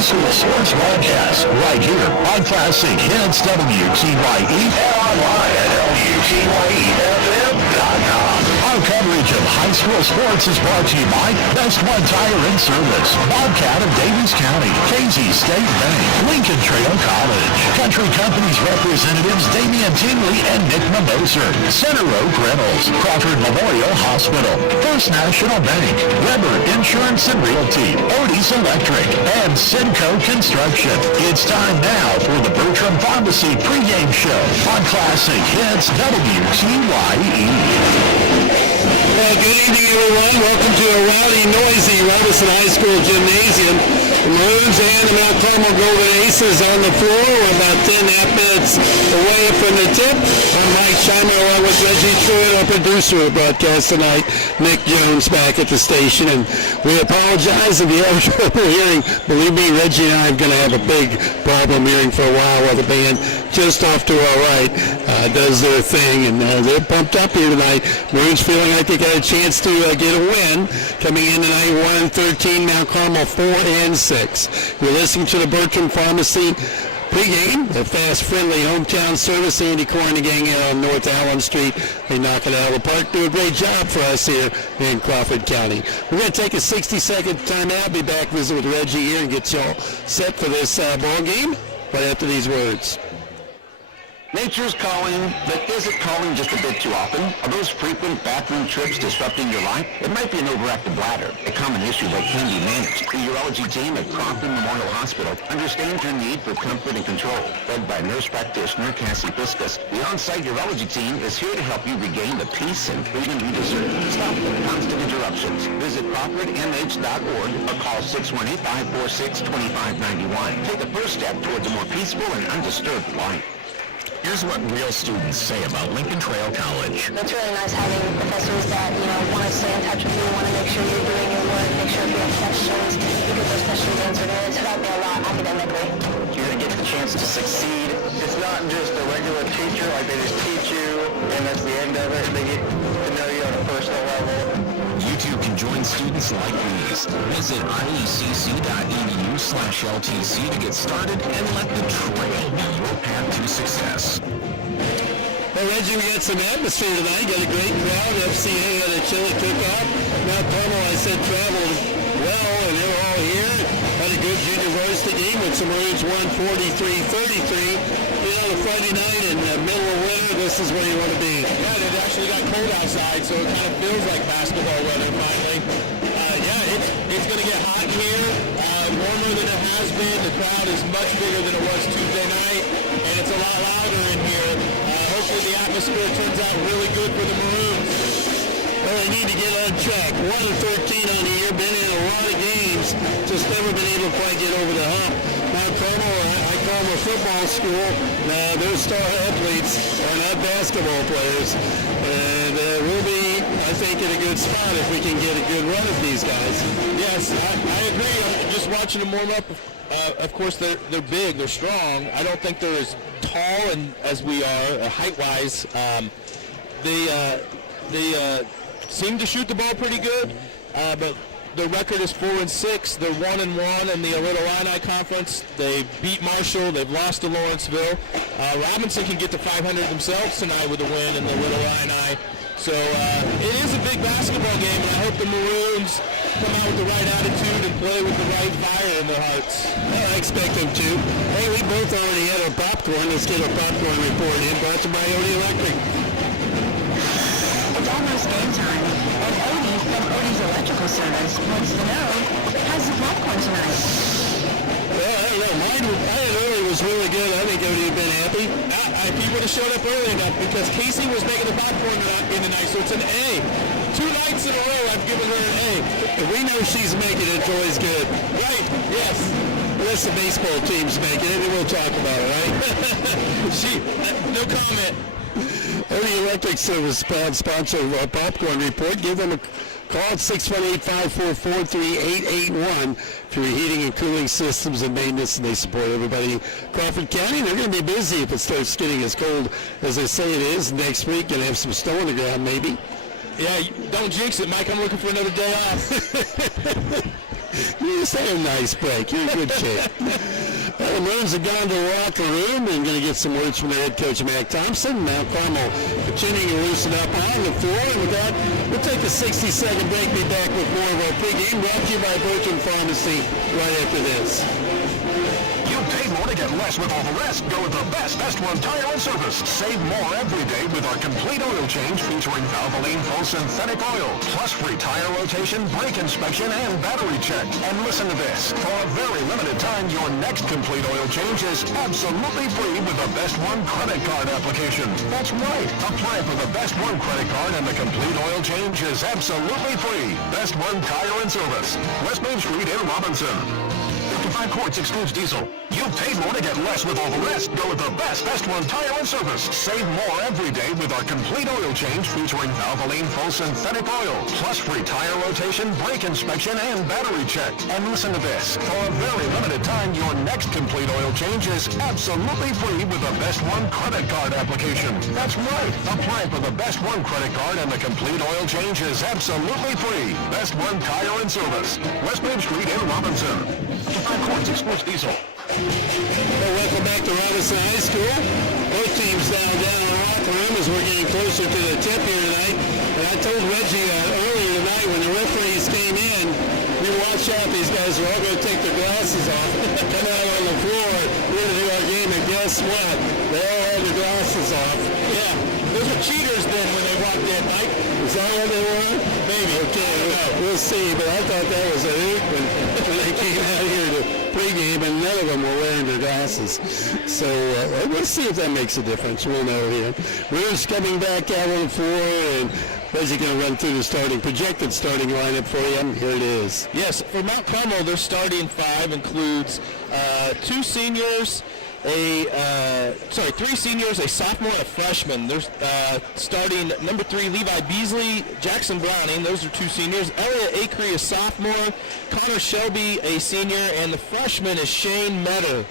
High School Sports Broadcast right here on Classic Hits WTYE and online at WTYEFM.com. Our coverage of high school sports is brought to you by Best One Tire and Service, Bobcat of Davies County, Casey State Bank, Lincoln Trail College, Country Companies representatives Damian Tingley and Nick Mimoser, Center Oak Reynolds, Crawford Memorial Hospital, First National Bank, Weber Insurance and Realty, Odie's Electric, and Sidco Construction. It's time now for the Bertram Pharmacy pregame show on Classic Hits WTYE. Well, good evening, everyone. Welcome to a rowdy, noisy Robinson High School gymnasium. The Maroons and the Mount Carmel Golden Aces on the floor. We're about 10.5 minutes away from the tip. I'm Mike Scheimer along with Reggie Truitt, our producer of the broadcast tonight. Nick Jones back at the station. And we apologize if you have trouble hearing. Believe me, Reggie and I are going to have a big problem hearing for a while the band just off to our right does their thing. And they're pumped up here tonight. Maroons feeling like they got a chance to get a win. Coming in tonight 1-13, Mount Carmel 4-6. You're listening to the Bertram Pharmacy pregame, a fast, friendly hometown service. Andy Corr and the gang out on North Allen Street. They knock it out of the park. Do a great job for us here in Crawford County. We're going to take a 60-second timeout. Be back visit with Reggie here and get y'all set for this ball game right after these words. Nature's calling, but is it calling just a bit too often? Are those frequent bathroom trips disrupting your life? It might be an overactive bladder, a common issue that can be managed. The urology team at Crawford Memorial Hospital understands your need for comfort and control. Led by nurse practitioner Cassie Piscus, the on-site urology team is here to help you regain the peace and freedom you deserve. Stop the constant interruptions. Visit crawfordmh.org or call 618-546-2591. Take the first step towards a more peaceful and undisturbed life. Here's what real students say about Lincoln Trail College. It's really nice having professors that, want to stay in touch with you, want to make sure you're doing your work, make sure if you have questions, you get those questions answered, and it's helped me a lot academically. You're going to get the chance chance to succeed. It's not just a regular teacher, like they just teach you and that's the end of it. They get to know you on a personal level. You too can join students like these. Visit iecc.edu/LTC to get started and let the trail be your path to success. Well, Reggie, we got some atmosphere tonight. Got a great crowd. FCA had a chilly kickoff. Mount Carmel, I said, traveled well, and they were all here. Had a good junior varsity game with some Maroons won 43-33. You know, the Friday night in the middle of winter, this is where you want to be. Yeah, it actually got cold outside, so it kind of feels like basketball weather finally. It's going to get hot here, warmer than it has been. The crowd is much bigger than it was Tuesday night, and it's a lot louder in here. Hopefully the atmosphere turns out really good for the Maroons. Well, they need to get on track. 1-13 on the year, been in a lot of games, just never been able to quite get over the hump. Mount Carmel, I call them a football school. Their star athletes are not basketball players. And we'll be, I think, in a good spot if we can get a good run of these guys. Yes, I agree. I'm just watching them warm up. Of course, they're big, they're strong. I don't think they're as tall and as we are, height-wise. They seem to shoot the ball pretty good, but their record is 4-6. They're 1-1 in the Little Illini Conference. They beat Marshall. They've lost to Lawrenceville. Robinson can get to 500 themselves tonight with a win in the Little Illini. So it is a big basketball game, and I hope the Maroons come out with the right attitude and play with the right fire in their hearts. Well, I expect them to. Hey, we both already had our popcorn. Let's get our popcorn report in. Brought to you by Odie Electric. It's almost game time, and Odie from Odie's Electrical Service wants to know, how's the popcorn tonight? Well, I don't know. Mine early was really good. I think Odie would have been happy. If he would have showed up early enough, because Casey was making the popcorn in the night, so it's an A. 2 nights in a row, I've given her an A. If we know she's making it, it's always good. Right, yes. Unless the baseball team's making it, and we'll talk about it, right? No comment. Odie Electric Service, proud sponsor of our popcorn report. Give them a call at 618-544-3881 for your heating and cooling systems and maintenance, and they support everybody in Crawford County. They're going to be busy if it starts getting as cold as they say it is next week. Going to have some snow on the ground, maybe. Yeah, don't jinx it, Mike. I'm looking for another day off. You just had a nice break. You're in good shape. Well, the Maroons have gone to the locker room and going to get some words from their head coach, Mac Thompson. Mount Carmel continuing to loosen up on the floor. And with that, we'll take a 60-second break. Be back with more of our pregame, brought to you by Bertrand Pharmacy right after this. You paid more to get less with all the rest. Go with the best one tire and service. Save more every day with our complete oil change featuring Valvoline full synthetic oil, plus free tire rotation, brake inspection, and battery check. And listen to this. For a very limited time, your next complete oil change is absolutely free with the Best One credit card application. That's right. Apply for the Best One credit card and the complete oil change is absolutely free. Best One Tire and Service. West Main Street in Robinson. 55 quarts excludes diesel. You paid more to get less with all the rest. Go with the Best One Tire and Service. Save more every day with our complete oil change featuring Valvoline full synthetic oil, plus free tire rotation, brake inspection, and battery check. And listen to this. For a very limited time, your next complete oil change is absolutely free with the Best One credit card application. That's right. Apply for the Best One credit card and the complete oil change is absolutely free. Best One Tire and Service. West Main Street in Robinson. 55 quarts excludes diesel. Well, welcome back to Robinson High School. Both teams down in the locker room as we're getting closer to the tip here tonight. And I told Reggie earlier tonight when the referees came in, you watch out, these guys are all going to take their glasses off, come out on the floor, we're going to do our game, and guess what? They all had their glasses off. Yeah, those were cheaters then when they walked in, Mike. Is that what they were? Maybe. Okay, we'll see, but I thought that was a hoot when they came out here to pregame, and none of them were wearing their glasses. So we'll see if that makes a difference. We'll know here. Maroons coming back out on the floor, and Reggie going to run through the projected starting lineup for you. Here it is. Yes, for Mount Carmel, their starting five includes 2 seniors, three seniors, a sophomore, and a freshman. They're starting number 3, Levi Beasley, Jackson Browning. Those are 2 seniors. Elliot Acree, a sophomore. Connor Shelby, a senior, and the freshman is Shane Metter.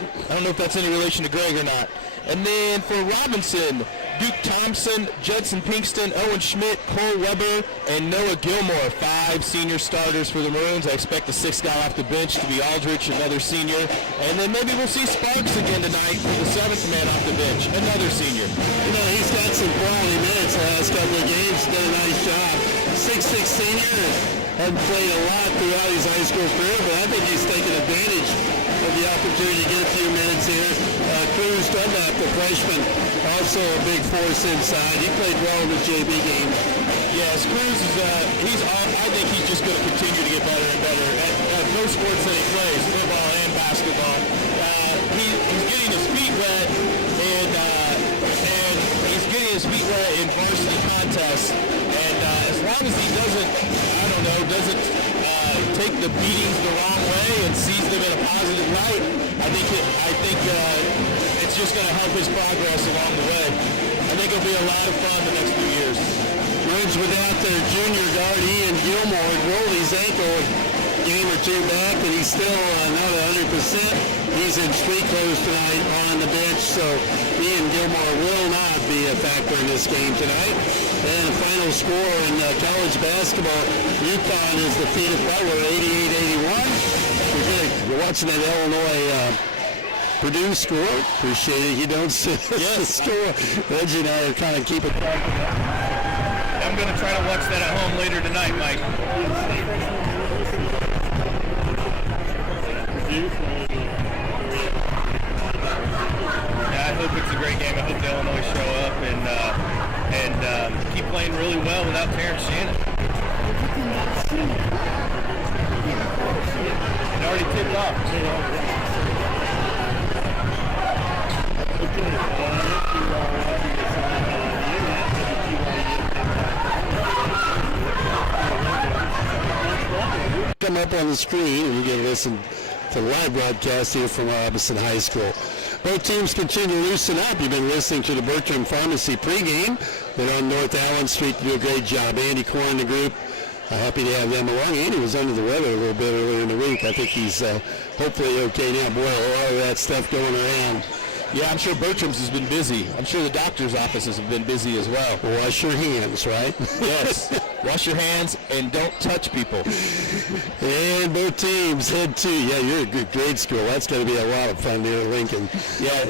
I don't know if that's any relation to Greg or not. And then for Robinson, Duke Thompson, Judson Pinkston, Owen Schmidt, Cole Weber, and Noah Gilmore, 5 senior starters for the Maroons. I expect the 6th guy off the bench to be Aldrich, another senior. And then maybe we'll see Sparks again tonight for the 7th man off the bench, another senior. You know, he's got some quality minutes the last couple of games. Done a nice job. 6'6" senior. Hadn't played a lot throughout his high school career, but I think he's taken advantage of the opportunity to get a few minutes here. Cruz Dunlap, the freshman, also a big force inside. He played well in the JV game. Yes, Cruz is, I think he's just going to continue to get better and better at most sports that he plays, football and basketball. He's getting his feet wet and he's getting his feet wet in varsity contests. And as long as he doesn't take the beatings the wrong way and sees them in a positive light, I think it's just going to help his progress along the way. I think it'll be a lot of fun the next few years. Maroons without their junior guard, Ian Gilmore, had rolled his ankle a game or two back, and he's still not 100%. He's in street clothes tonight on the bench, so Ian Gilmore will not be a factor in this game tonight. And the final score in college basketball, UConn is defeated Butler 88-81. You're watching that Illinois Purdue score. Appreciate it. You don't see the score. Reggie and I are kind of keeping track of that. I'm going to try to watch that at home later tonight, Mike. Yeah, I hope it's a great game. I hope the Illinois show up and keep playing really well without Terrence Shannon. It already tipped off. Come up on the screen and we get to listen to the live broadcast here from Robinson High School. Both teams continue to loosen up. You've been listening to the Bertram Pharmacy pregame. They're on North Allen Street to do a great job. Andy Korn and the group, happy to have them along. Andy was under the weather a little bit earlier in the week. I think he's hopefully okay now. Boy, a lot of that stuff going around. Yeah, I'm sure Bertram's has been busy. I'm sure the doctor's offices have been busy as well. Wash your hands, right? Yes. Wash your hands and don't touch people. And both teams head to, you're a good grade school. That's going to be a lot of fun there at Lincoln. Yeah,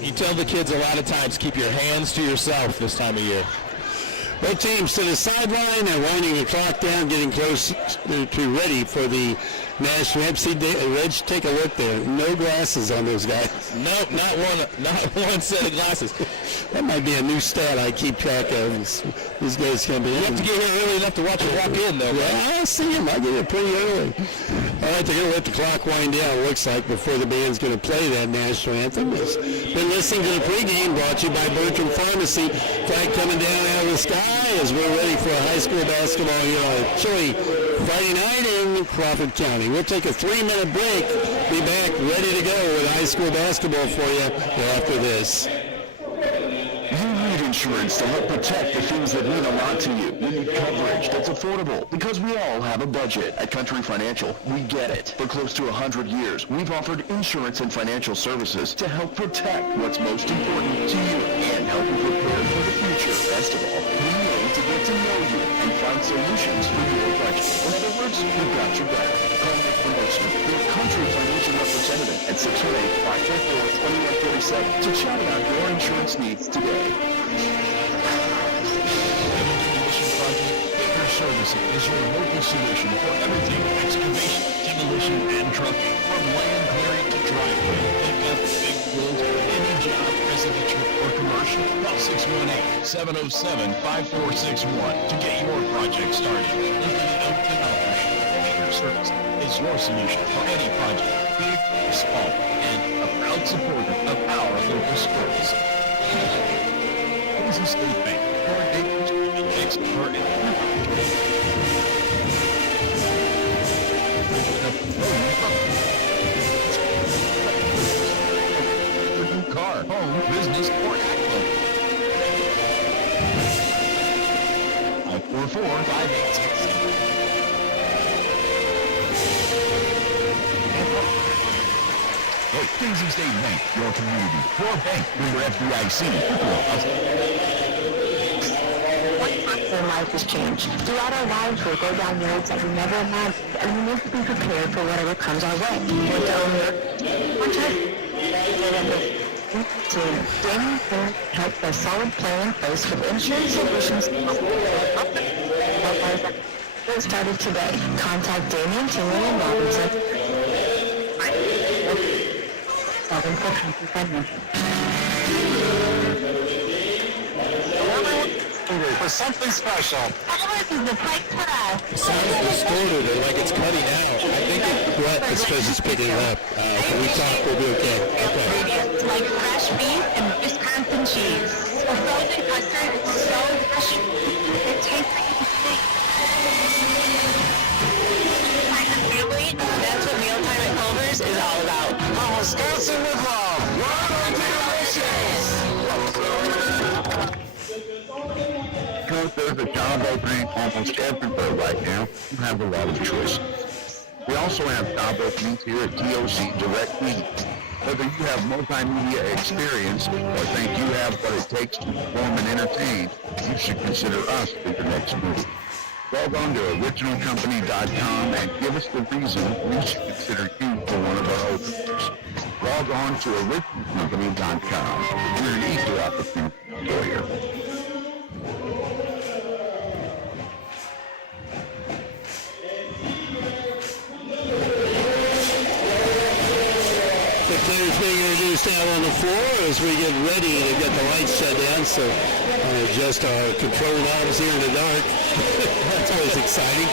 you tell the kids a lot of times, keep your hands to yourself this time of year. Both teams to the sideline. They're winding the clock down, getting close to ready for the national anthem. See, Reg, take a look there. No glasses on those guys. No, not one set of glasses. That might be a new stat I keep track of. These guys can be. You have to get here early enough to watch it walk in, though. Yeah, I see them. I get it pretty early. All right, they're going to let the clock wind down, it looks like, before the band's going to play that national anthem. Been listening to the pregame brought to you by Bertram Pharmacy. Flag coming down out of the sky as we're ready for a high school basketball here on a chilly Friday night in Crawford County. We'll take a 3-minute break. Be back ready to go with high school basketball for you after this. You need insurance to help protect the things that mean a lot to you. You need coverage that's affordable because we all have a budget. At Country Financial, we get it. For close to 100 years, we've offered insurance and financial services to help protect what's most important to you and help you prepare for the future. Best of all, we aim to get to know you and find solutions for your budget. In other words, we've got your back. Call Nick Promotion, your Country Financial representative at 618-544-2137 to chat about your insurance needs today. Services is your local solution for everything excavation, demolition, and trucking. From land clearing to driveway, pickup, big wheels, any job, residential or commercial. Call 618-707-5461 to get your project started. Lincoln Outfit Paving Service is your solution for any project, big or small, and a proud supporter of our local schools. Easy State Bank, coordinators, fixed for car, home, business, or active. 544-5860. Look, Casey State Bank, your community, your bank, member FDIC, equal Their life has changed. Throughout our lives, we'll go down roads that we never imagined, and we need to be prepared for whatever comes our way. Want to own your Damien help a solid plan in place with insurance solutions. Get started today. Contact Damien, Tinley, and Robinson. For something special. This is the place for us. It sounds distorted or like it's cutting out. I think it's because it's picking it up. Can we talk? We'll be okay. It's like fresh beef and Wisconsin cheese. The frozen custard is so fresh. It tastes like a steak. That's what mealtime at Culver's is all about. Wisconsin with love. Delicious. There's a job opening almost everywhere right now. You have a lot of choices. We also have job openings here at TOC Direct Meet. Whether you have multimedia experience or think you have what it takes to perform and entertain, you should consider us for your next move. Log on to originalcompany.com and give us the reason we should consider you for one of our openings. Log on to originalcompany.com. We're an equal opportunity employer. Players being introduced out on the floor as we get ready to get the lights shut down. So adjust our control knobs here in the dark. That's always exciting.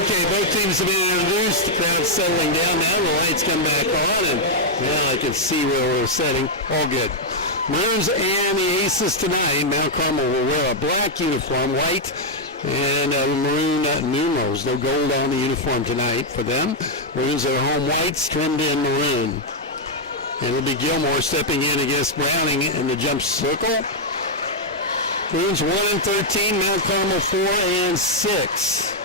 Okay, both teams have been introduced. The crowd's settling down now. The lights come back on, and now I can see where we're setting. All good. Maroons and the Aces tonight. Mount Carmel will wear a black uniform, white, and maroon numerals. No gold on the uniform tonight for them. Maroons are home whites, trimmed in maroon. And it'll be Gilmore stepping in against Browning in the jump circle. Maroons 1-13, Mount Carmel 4-6.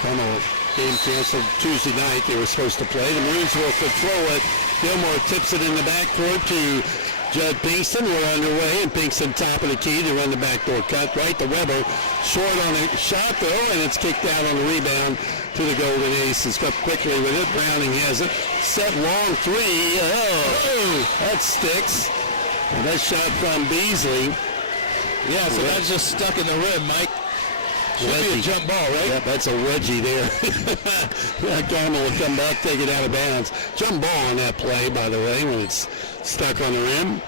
Carmel game canceled Tuesday night. They were supposed to play. The Maroons will control it. Gilmore tips it in the backcourt to Judd Pinkston. We're underway, and Pinkston top of the key to run the backdoor cut right to Weber. Short on a shot, though, and it's kicked out on the rebound to the Golden Aces. Cut quickly with it. Browning has it. Set long three. Oh, that sticks. And that shot from Beasley. Yeah, so that's just stuck in the rim, Mike. Should be a jump ball, right? Yep, that's a wedgie there. Carmel will come back, take it out of bounds. Jump ball on that play, by the way, when it's stuck on the rim.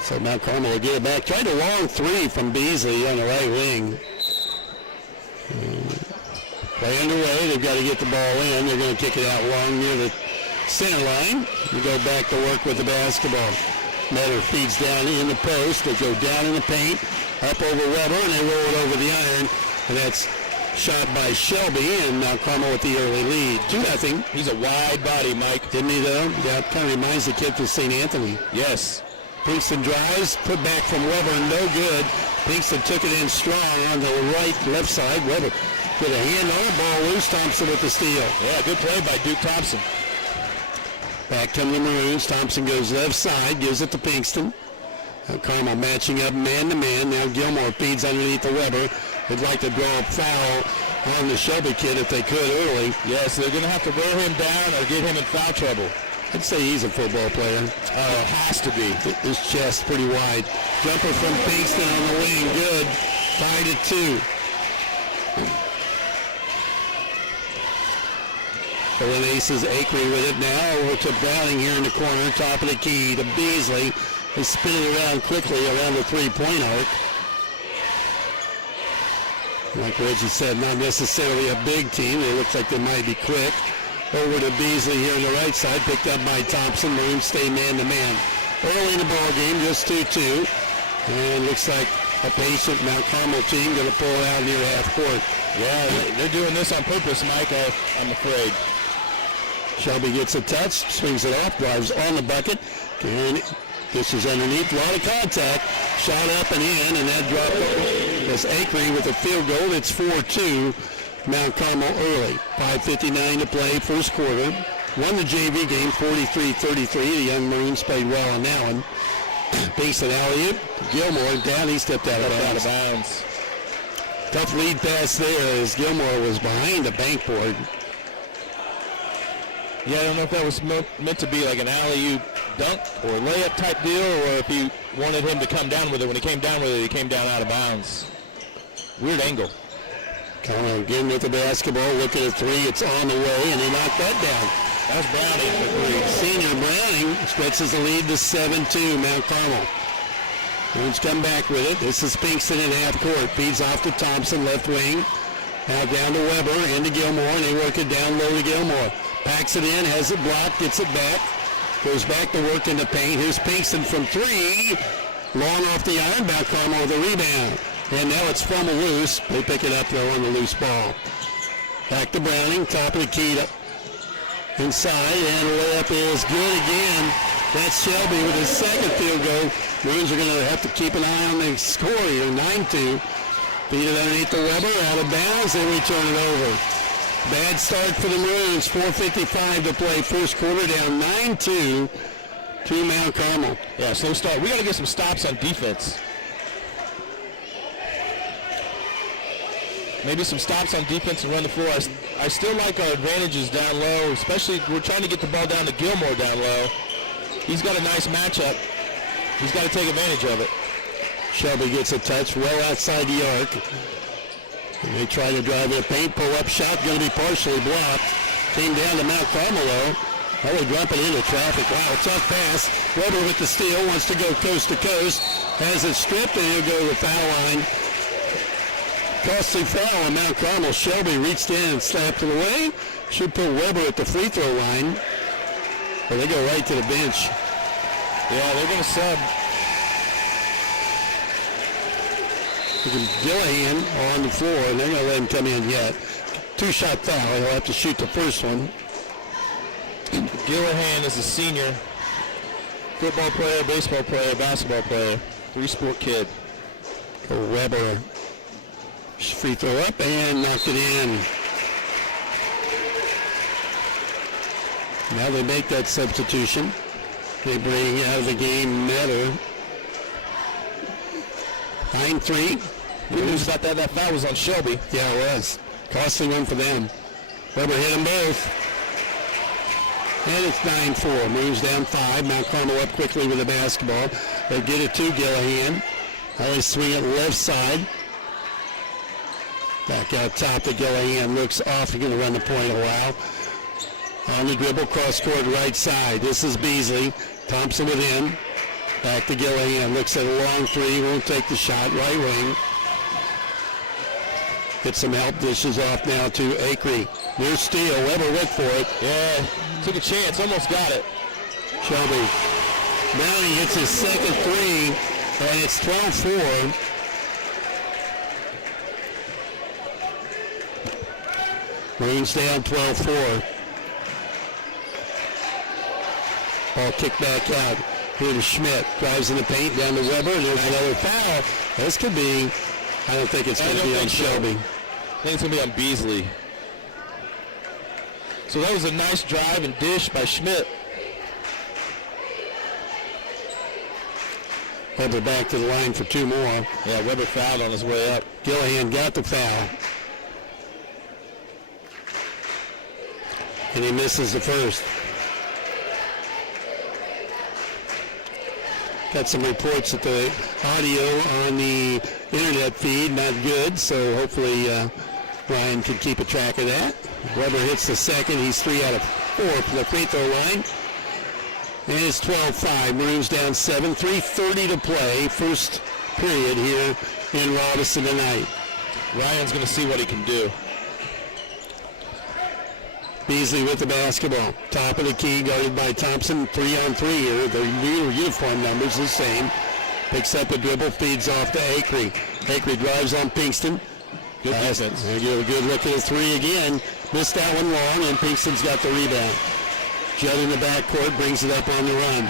So now Carmel will get it back. Tried a long three from Beasley on the right wing. Play underway. They've got to get the ball in. They're going to kick it out long near the center line. We go back to work with the basketball. Metter feeds down in the post. They go down in the paint, up over Weber, and they roll it over the iron. And that's shot by Shelby, and now Carmel with the early lead. 2-0. He's a wide body, Mike. Didn't he, though? That kind of reminds the kid from St. Anthony. Yes. Pinkston drives, put back from Weber, no good. Pinkston took it in strong on the left side. Weber put a hand on the ball loose. Thompson with the steal. Yeah, good play by Duke Thompson. Back come the Maroons. Thompson goes left side, gives it to Pinkston. Carmel matching up man-to-man. Now Gilmore feeds underneath the Weber. They'd like to draw a foul on the Shelby kid if they could early. Yes, they're going to have to wear him down or get him in foul trouble. I'd say he's a football player. Has to be. His chest pretty wide. Jumper from Pinkston on the wing. Good. 5-2. The Aces Akery with it now. Over to Browning here in the corner. Top of the key to Beasley. They spin it around quickly around the three-point arc. Like Reggie said, not necessarily a big team. It looks like they might be quick. Over to Beasley here on the right side. Picked up by Thompson. Maroons stay man-to-man. Early in the ball game, just 2-2. And looks like a patient Mount Carmel team going to pull out near half court. Yeah, they're doing this on purpose, Mike, I'm afraid. Shelby gets a touch, swings it off, drives on the bucket, and this is underneath, a lot of contact, shot up and in, and that dropped. That's Akery with a field goal. It's 4-2, Mount Carmel early. 5:59 to play, first quarter. won the JV game 43-33. The young Maroons played well on that one. Pinkston alley-oop. Gilmore down. He stepped out of bounds. Tough lead pass there as Gilmore was behind the bank board. Yeah, I don't know if that was meant to be like an alley-oop dunk or layup type deal, or if he wanted him to come down with it. When he came down with it, he came down out of bounds. Weird angle. Carmel again with the basketball, looking at three. It's on the way, and he knocked that down. That was Browning for three. Senior Browning stretches the lead to 7-2, Mount Carmel. Maroons come back with it. This is Pinkston at half court. Feeds off to Thompson, left wing. Now down to Weber, into Gilmore, and they work it down low to Gilmore. Packs it in, has it blocked, gets it back. Goes back to work in the paint. Here's Pinkston from three. Long off the iron, Mount Carmel with a rebound. And now it's fumble loose. They pick it up though on the loose ball. Back to Browning, top of the key to inside, and layup is good again. That's Shelby with his second field goal. Maroons are going to have to keep an eye on the score here, 9-2. Feed it underneath the Weber, out of bounds, they return it over. Bad start for the Maroons, 4:55 to play. First quarter down 9-2 to Mount Carmel. Yeah, slow start. We got to get some stops on defense. Maybe some stops on defense and run the floor. I still like our advantages down low, especially we're trying to get the ball down to Gilmore down low. He's got a nice matchup. He's got to take advantage of it. Shelby gets a touch well outside the arc. And they try to drive in a paint, pull-up shot, going to be partially blocked. Came down to Mount Carmel, though. Oh, they dump it into traffic. Wow, tough pass. Weber with the steal, wants to go coast to coast. Has it stripped, and he'll go to the foul line. Costly foul on Mount Carmel. Shelby reached in and slapped it away. Should put Weber at the free throw line. But they go right to the bench. Yeah, they're going to sub. Dillahan on the floor, and they're going to let him come in yet. Two-shot foul. He'll have to shoot the first one. Dillahan is a senior. Football player, baseball player, basketball player. Three-sport kid. Go Weber. Free throw up and knocked it in. Now they make that substitution. They bring out of the game Meadow. 9-3. Good news about that foul was on Shelby. Yeah, it was. Costly one for them. Weber hit them both. And it's 9-4. Moves down 5. Mount Carmel up quickly with the basketball. They get it to Dillahan. Now they swing it left side. Back out top to Dillahan. Looks off. He's going to run the point a while. On the dribble, cross court right side. This is Beasley. Thompson with him. Back to Dillahan. Looks at a long three. Won't take the shot. Right wing. Get some help. Dishes off now to Acree. Near steal. Weber went for it. Yeah, took a chance. Almost got it. Shelby. Browning hits his second three. And it's 12-4. Maroons down 12-4. Ball kicked back out. Here to Schmidt. Drives in the paint down to Weber. And there's another foul. This could be, I don't think it's going to be on Shelby. I think it's going to be on Beasley. So that was a nice drive and dish by Schmidt. Weber back to the line for two more. Yeah, Weber fouled on his way up. Dillahan got the foul. And he misses the first. Got some reports that the audio on the internet feed not good, so hopefully Ryan can keep a track of that. Weber hits the second. He's 3 out of 4 from the free throw line. And it's 12-5. Maroons down 7. 3:30 to play. First period here in Robinson tonight. Ryan's going to see what he can do. Beasley with the basketball. Top of the key, guarded by Thompson. 3-on-3 here. Their uniform numbers the same. Picks up a dribble, feeds off to Acree. Acree drives on Pinkston. Good defense. They get a good look at the three again. Missed that one long, and Pinkston's got the rebound. Judd in the backcourt brings it up on the run.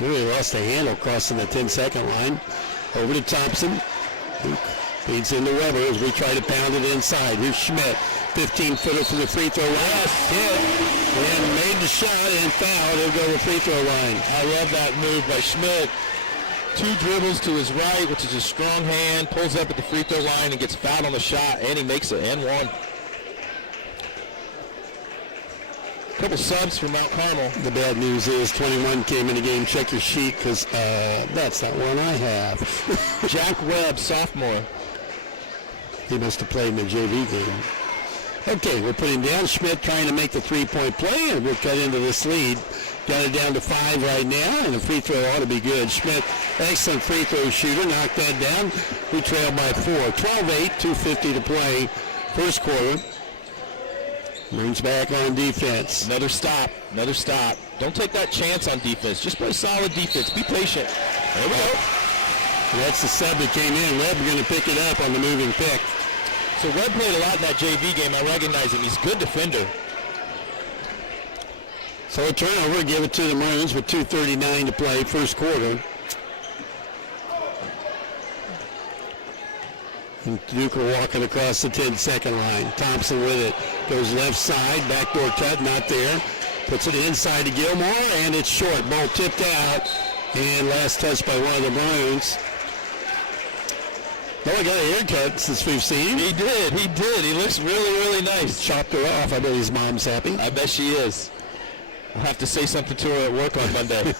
Really lost the handle crossing the 10-second line. Over to Thompson. Feeds into Weber as we try to pound it inside. Here's Schmidt. 15-footer from the free throw line. Yes. Hit. And made the shot and fouled. He'll go to the free throw line. I love that move by Schmidt. 2 dribbles to his right, which is a strong hand, pulls up at the free throw line and gets fouled on the shot, and he makes it and one. Couple subs for Mount Carmel. The bad news is 21 came in the game. Check your sheet because that's not one I have. Jack Webb, sophomore. He must have played in the JV game. Okay, we're putting down. Schmidt trying to make the three-point play, and we'll cut into this lead. Got it down to 5 right now, and the free throw ought to be good. Schmidt, excellent free throw shooter, knocked that down. We trail by 4. 12-8, 2:50 to play. First quarter. Maroons back on defense. Another stop. Don't take that chance on defense. Just play solid defense. Be patient. There we go. And that's the sub that came in. Webb going to pick it up on the moving pick. So Webb played a lot in that JV game. I recognize him. He's a good defender. So a turnover, give it to the Maroons with 2:39 to play, first quarter. And Duke walking across the 10-second line. Thompson with it. Goes left side, backdoor cut, not there. Puts it inside to Gilmore, and it's short. Ball tipped out, and last touch by one of the Maroons. Oh, he got a haircut since we've seen him. He did. He looks really, really nice. Chopped her off. I bet his mom's happy. I bet she is. I'll have to say something to her at work on Monday.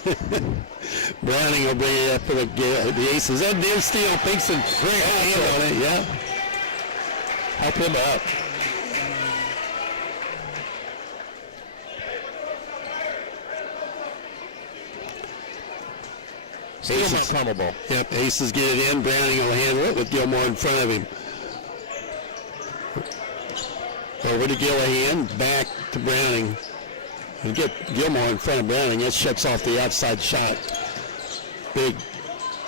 Browning will bring it up for the Aces. That damn steal. Pinkston very high hand on it, yeah. Help him up. Still Mount Carmel ball. Yep, Aces get it in. Browning will handle it with Gilmore in front of him. Over to Gillahan, back to Browning. And get Gilmore in front of Browning. That shuts off the outside shot. Big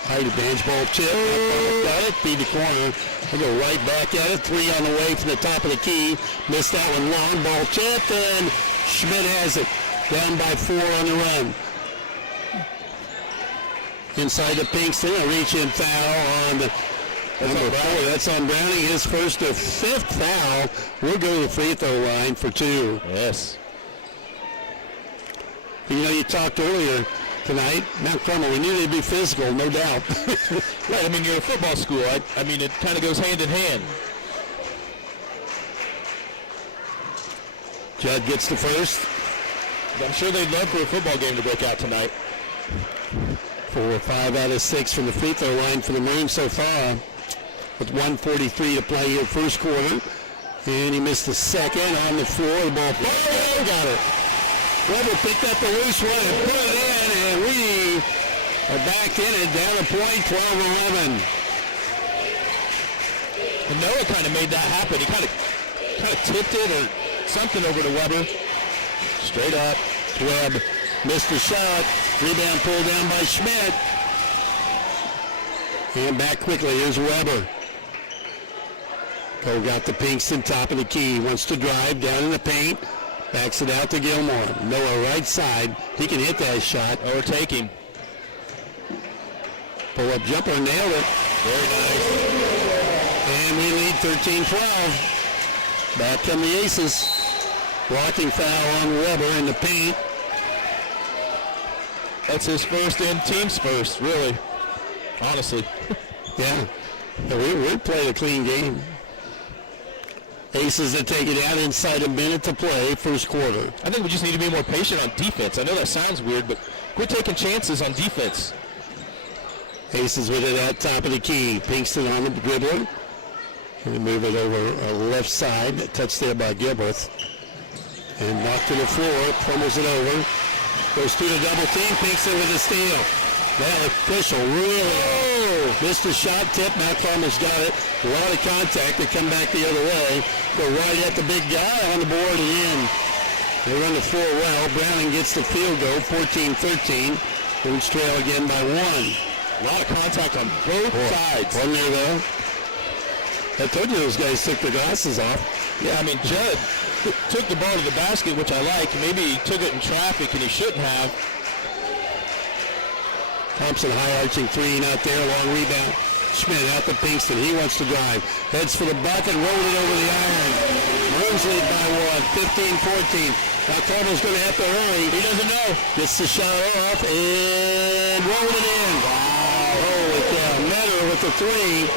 height advantage. Ball tip. Got it. Feed the corner. They go right back at it. 3 on the way from the top of the key. Missed that one long. Ball tip. And Schmidt has it. Down by 4 on the run. Inside to Pinkston. A reach-in foul on the number 4. That's on Browning. His first or 5th foul. We'll go to the free throw line for 2. Yes. You know, you talked earlier tonight, Mount Carmel, we knew they'd be physical, no doubt. Right, I mean, you're a football school. I mean, it kind of goes hand in hand. Judd gets the first. I'm sure they'd love for a football game to break out tonight. 4, 5 out of 6 from the free throw line for the Maroons so far. With 1:43 to play here, first quarter. And he missed the second on the floor. The ball, got it. Weber picked up the loose one and put it in, and we are back in it, down a point, 12-11. And Noah kind of made that happen. He kind of tipped it or something over to Weber. Straight up. Webb missed the shot. Rebound pulled down by Schmidt. And back quickly, here's Weber. Cole got the Pinkston, top of the key. Wants to drive down in the paint. Backs it out to Gilmore. Noah right side. He can hit that shot. Overtaking. Pull-up jumper, nailed it. Very nice. And we lead 13-12. Back come the Aces. Blocking foul on Weber in the paint. That's his first and team's first, really. Honestly. Yeah. We played a clean game. Aces that take it out inside a minute to play, first quarter. I think we just need to be more patient on defense. I know that sounds weird, but quit taking chances on defense. Aces with it at top of the key. Pinkston on the dribbler. And move it over left side. Touched there by Gilbreth. And knocked to the floor. Pummels it over. Goes through the double team. Pinkston with a steal. That official really missed a shot tip. Mount Carmel's got it. A lot of contact. They come back the other way. Go right at the big guy on the board and in. They run the floor well. Browning gets the field goal. 14-13. Maroons trail again by 1. A lot of contact on both sides. Wasn't there though? I told you those guys took their glasses off. Yeah, I mean, Judd took the ball to the basket, which I like. Maybe he took it in traffic and he shouldn't have. Thompson high arching 3, not there. Long rebound. Schmidt out to Pinkston. He wants to drive. Heads for the bucket, rolled it over the iron. Maroons lead by 1, 15-14. Now Carmel's going to have to hurry. He doesn't know. Gets the shot off and rolled it in. Wow. Roll it down. Metter with the three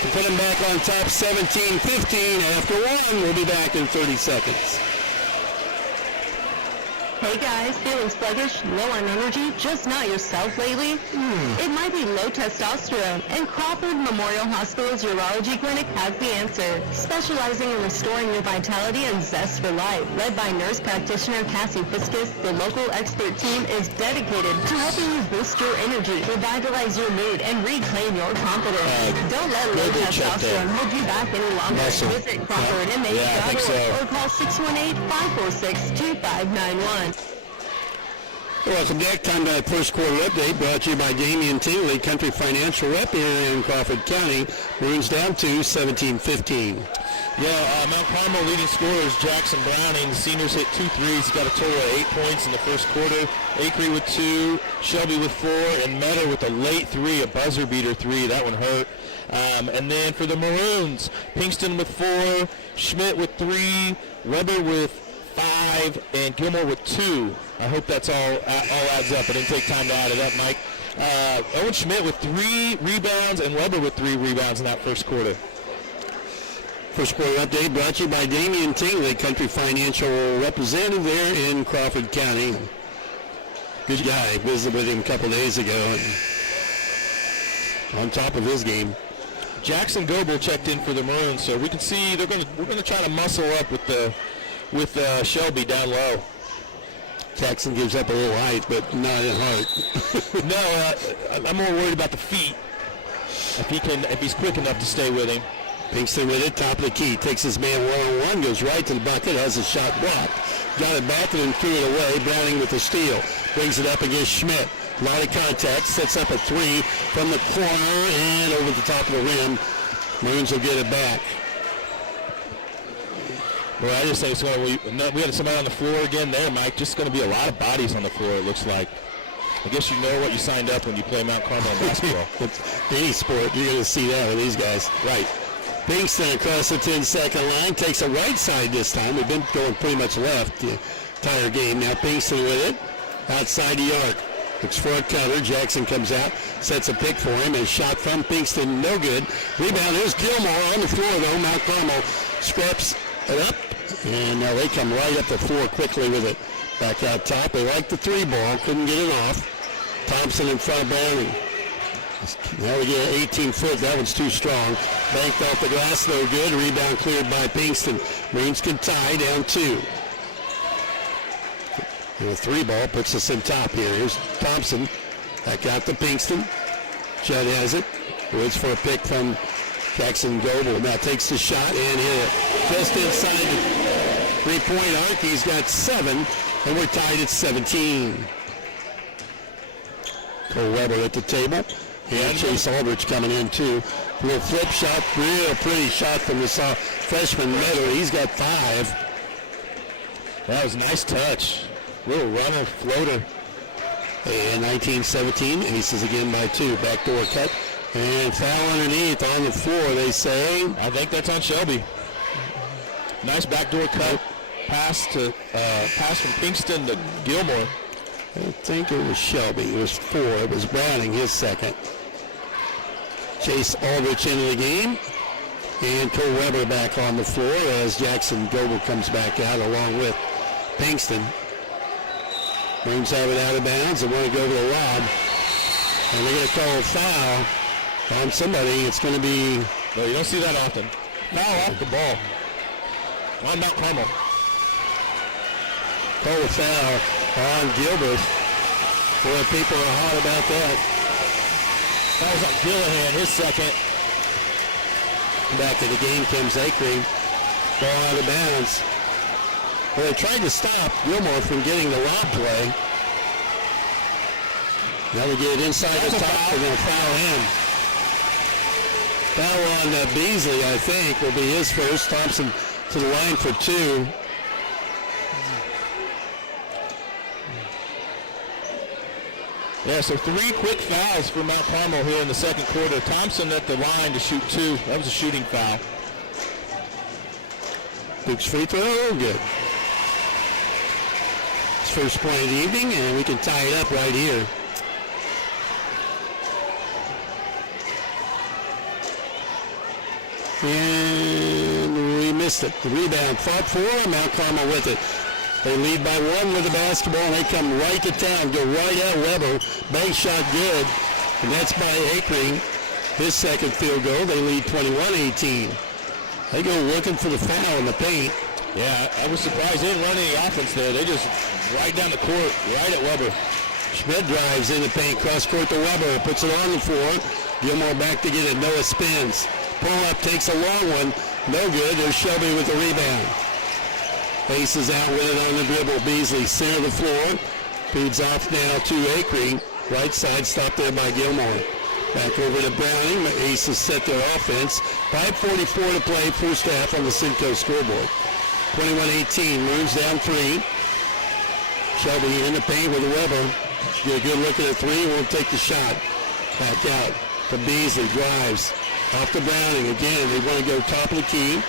to put him back on top 17-15. After one, we'll be back in 30 seconds. Hey guys, feeling sluggish, low on energy, just not yourself lately? It might be low testosterone, and Crawford Memorial Hospital's Urology Clinic has the answer. Specializing in restoring your vitality and zest for life. Led by nurse practitioner Cassie Fiskus, the local expert team is dedicated to helping you boost your energy, revitalize your mood, and reclaim your confidence. Don't let low testosterone hold you back any longer. Visit CrawfordMH.org or call 618-546-2591. Welcome back. Time to first quarter update brought to you by Damian Tingley, Country Financial Rep here in Crawford County. Maroons down to 17-15. Mount Carmel leading scorers Jackson Browning. The seniors hit 2 threes. He got a total of 8 points in the first quarter. Acree with 2, Shelby with 4, and Metter with a late 3, a buzzer beater 3. That one hurt. And then for the Maroons, Pinkston with 4, Schmidt with 3, Weber with 5, and Gilmore with 2. I hope that's all adds up. I didn't take time to add it up, Mike. Owen Schmidt with 3 rebounds and Weber with 3 rebounds in that first quarter. First quarter update brought to you by Damian Tingley, Country Financial representative there in Crawford County. Good guy. Visited with him a couple days ago. And on top of his game. Jackson Goebel checked in for the Maroons, so we can see we're going to try to muscle up with Shelby down low. Jackson gives up a little height, but not in height. No, I'm more worried about the feet. If he's quick enough to stay with him. Pinkston with it, top of the key, takes his man one-on-one, goes right to the bucket, has a shot blocked. Got it back and then threw it away. Browning with the steal. Brings it up against Schmidt. A lot of contact, sets up a 3 from the corner and over the top of the rim. Maroons will get it back. Well, I just think it's going to we had somebody on the floor again there, Mike. Just going to be a lot of bodies on the floor, it looks like. I guess you know what you signed up when you play Mount Carmel basketball. Any sport, you're going to see that with these guys. Right. Pinkston across the 10-second line, takes a right side this time. We've been going pretty much left the entire game. Now Pinkston with it, outside the arc. Looks for a cutter. Jackson comes out, sets a pick for him. A shot from Pinkston, no good. Rebound, there's Gilmore on the floor though. Mount Carmel scraps it up, and now they come right up the floor quickly with it. Back out top, they like the 3 ball, couldn't get it off. Thompson in front of Browning. Now we get 18-foot, that one's too strong. Banked off the glass, no good. Rebound cleared by Pinkston. Maroons can tie down 2. And the 3 ball puts us in top here. Here's Thompson. Back out to Pinkston. Judd has it. Waits for a pick from Jackson Goebel. Now takes the shot and hit it. Just inside the 3-point arc. He's got 7, and we're tied at 17. Cole Weber at the table. And Chase Aldrich coming in too. Little flip shot, real pretty shot from the freshman Meadow. He's got 5. That was a nice touch. Little runner floater. And 19-17, aces again by 2. Backdoor cut. And foul underneath on the floor, they say. I think that's on Shelby. Nice backdoor cut. Pass from Pinkston to Gilmore. I think it was Shelby. It was 4. It was Browning, his second. Chase Aldrich into the game. And Cole Weber back on the floor as Jackson Goebel comes back out along with Pinkston. Maroons have it out of bounds. They want to go to the lob. And they're going to call a foul on somebody. It's going to be... No, you don't see that often. Foul off the ball. On Mount Carmel. Call a foul on Gilbert. Boy, people are hot about that. That was on Gillihan, his second. Back to the game comes Acree. Ball out of bounds. Well, they tried to stop Gilmore from getting the lob play. Now they get it inside the top. They're going to foul him. Foul on Beasley, I think, will be his first. Thompson to the line for 2. Yeah, so 3 quick fouls for Mount Carmel here in the second quarter. Thompson at the line to shoot 2. That was a shooting foul. Big free throw, good. It's first point of the evening, and we can tie it up right here. And we missed it. The rebound fought for, and Mount Carmel with it. They lead by 1 with the basketball, and they come right to town. Go right at Weber. Bank shot good, and that's by Akering. His second field goal. They lead 21-18. They go looking for the foul in the paint. Yeah, I was surprised they didn't run any offense there. They just right down the court, right at Weber. Schmidt drives in the paint, cross court to Weber, puts it on the floor. Gilmore back to get it. Noah spins. Pull up, takes a long one. No good. There's Shelby with the rebound. Ace is out with it on the dribble. Beasley, center of the floor. Feeds off now to Akering. Right side, stopped there by Gilmore. Back over to Browning. Ace has set their offense. 5:44 to play, first half on the Simcoe scoreboard. 21-18, Maroons down 3. Shelby in the paint with Weber. Get a good look at the 3, won't take the shot. Back out to Beasley, drives. Off to Browning. Again, they want to go top of the key.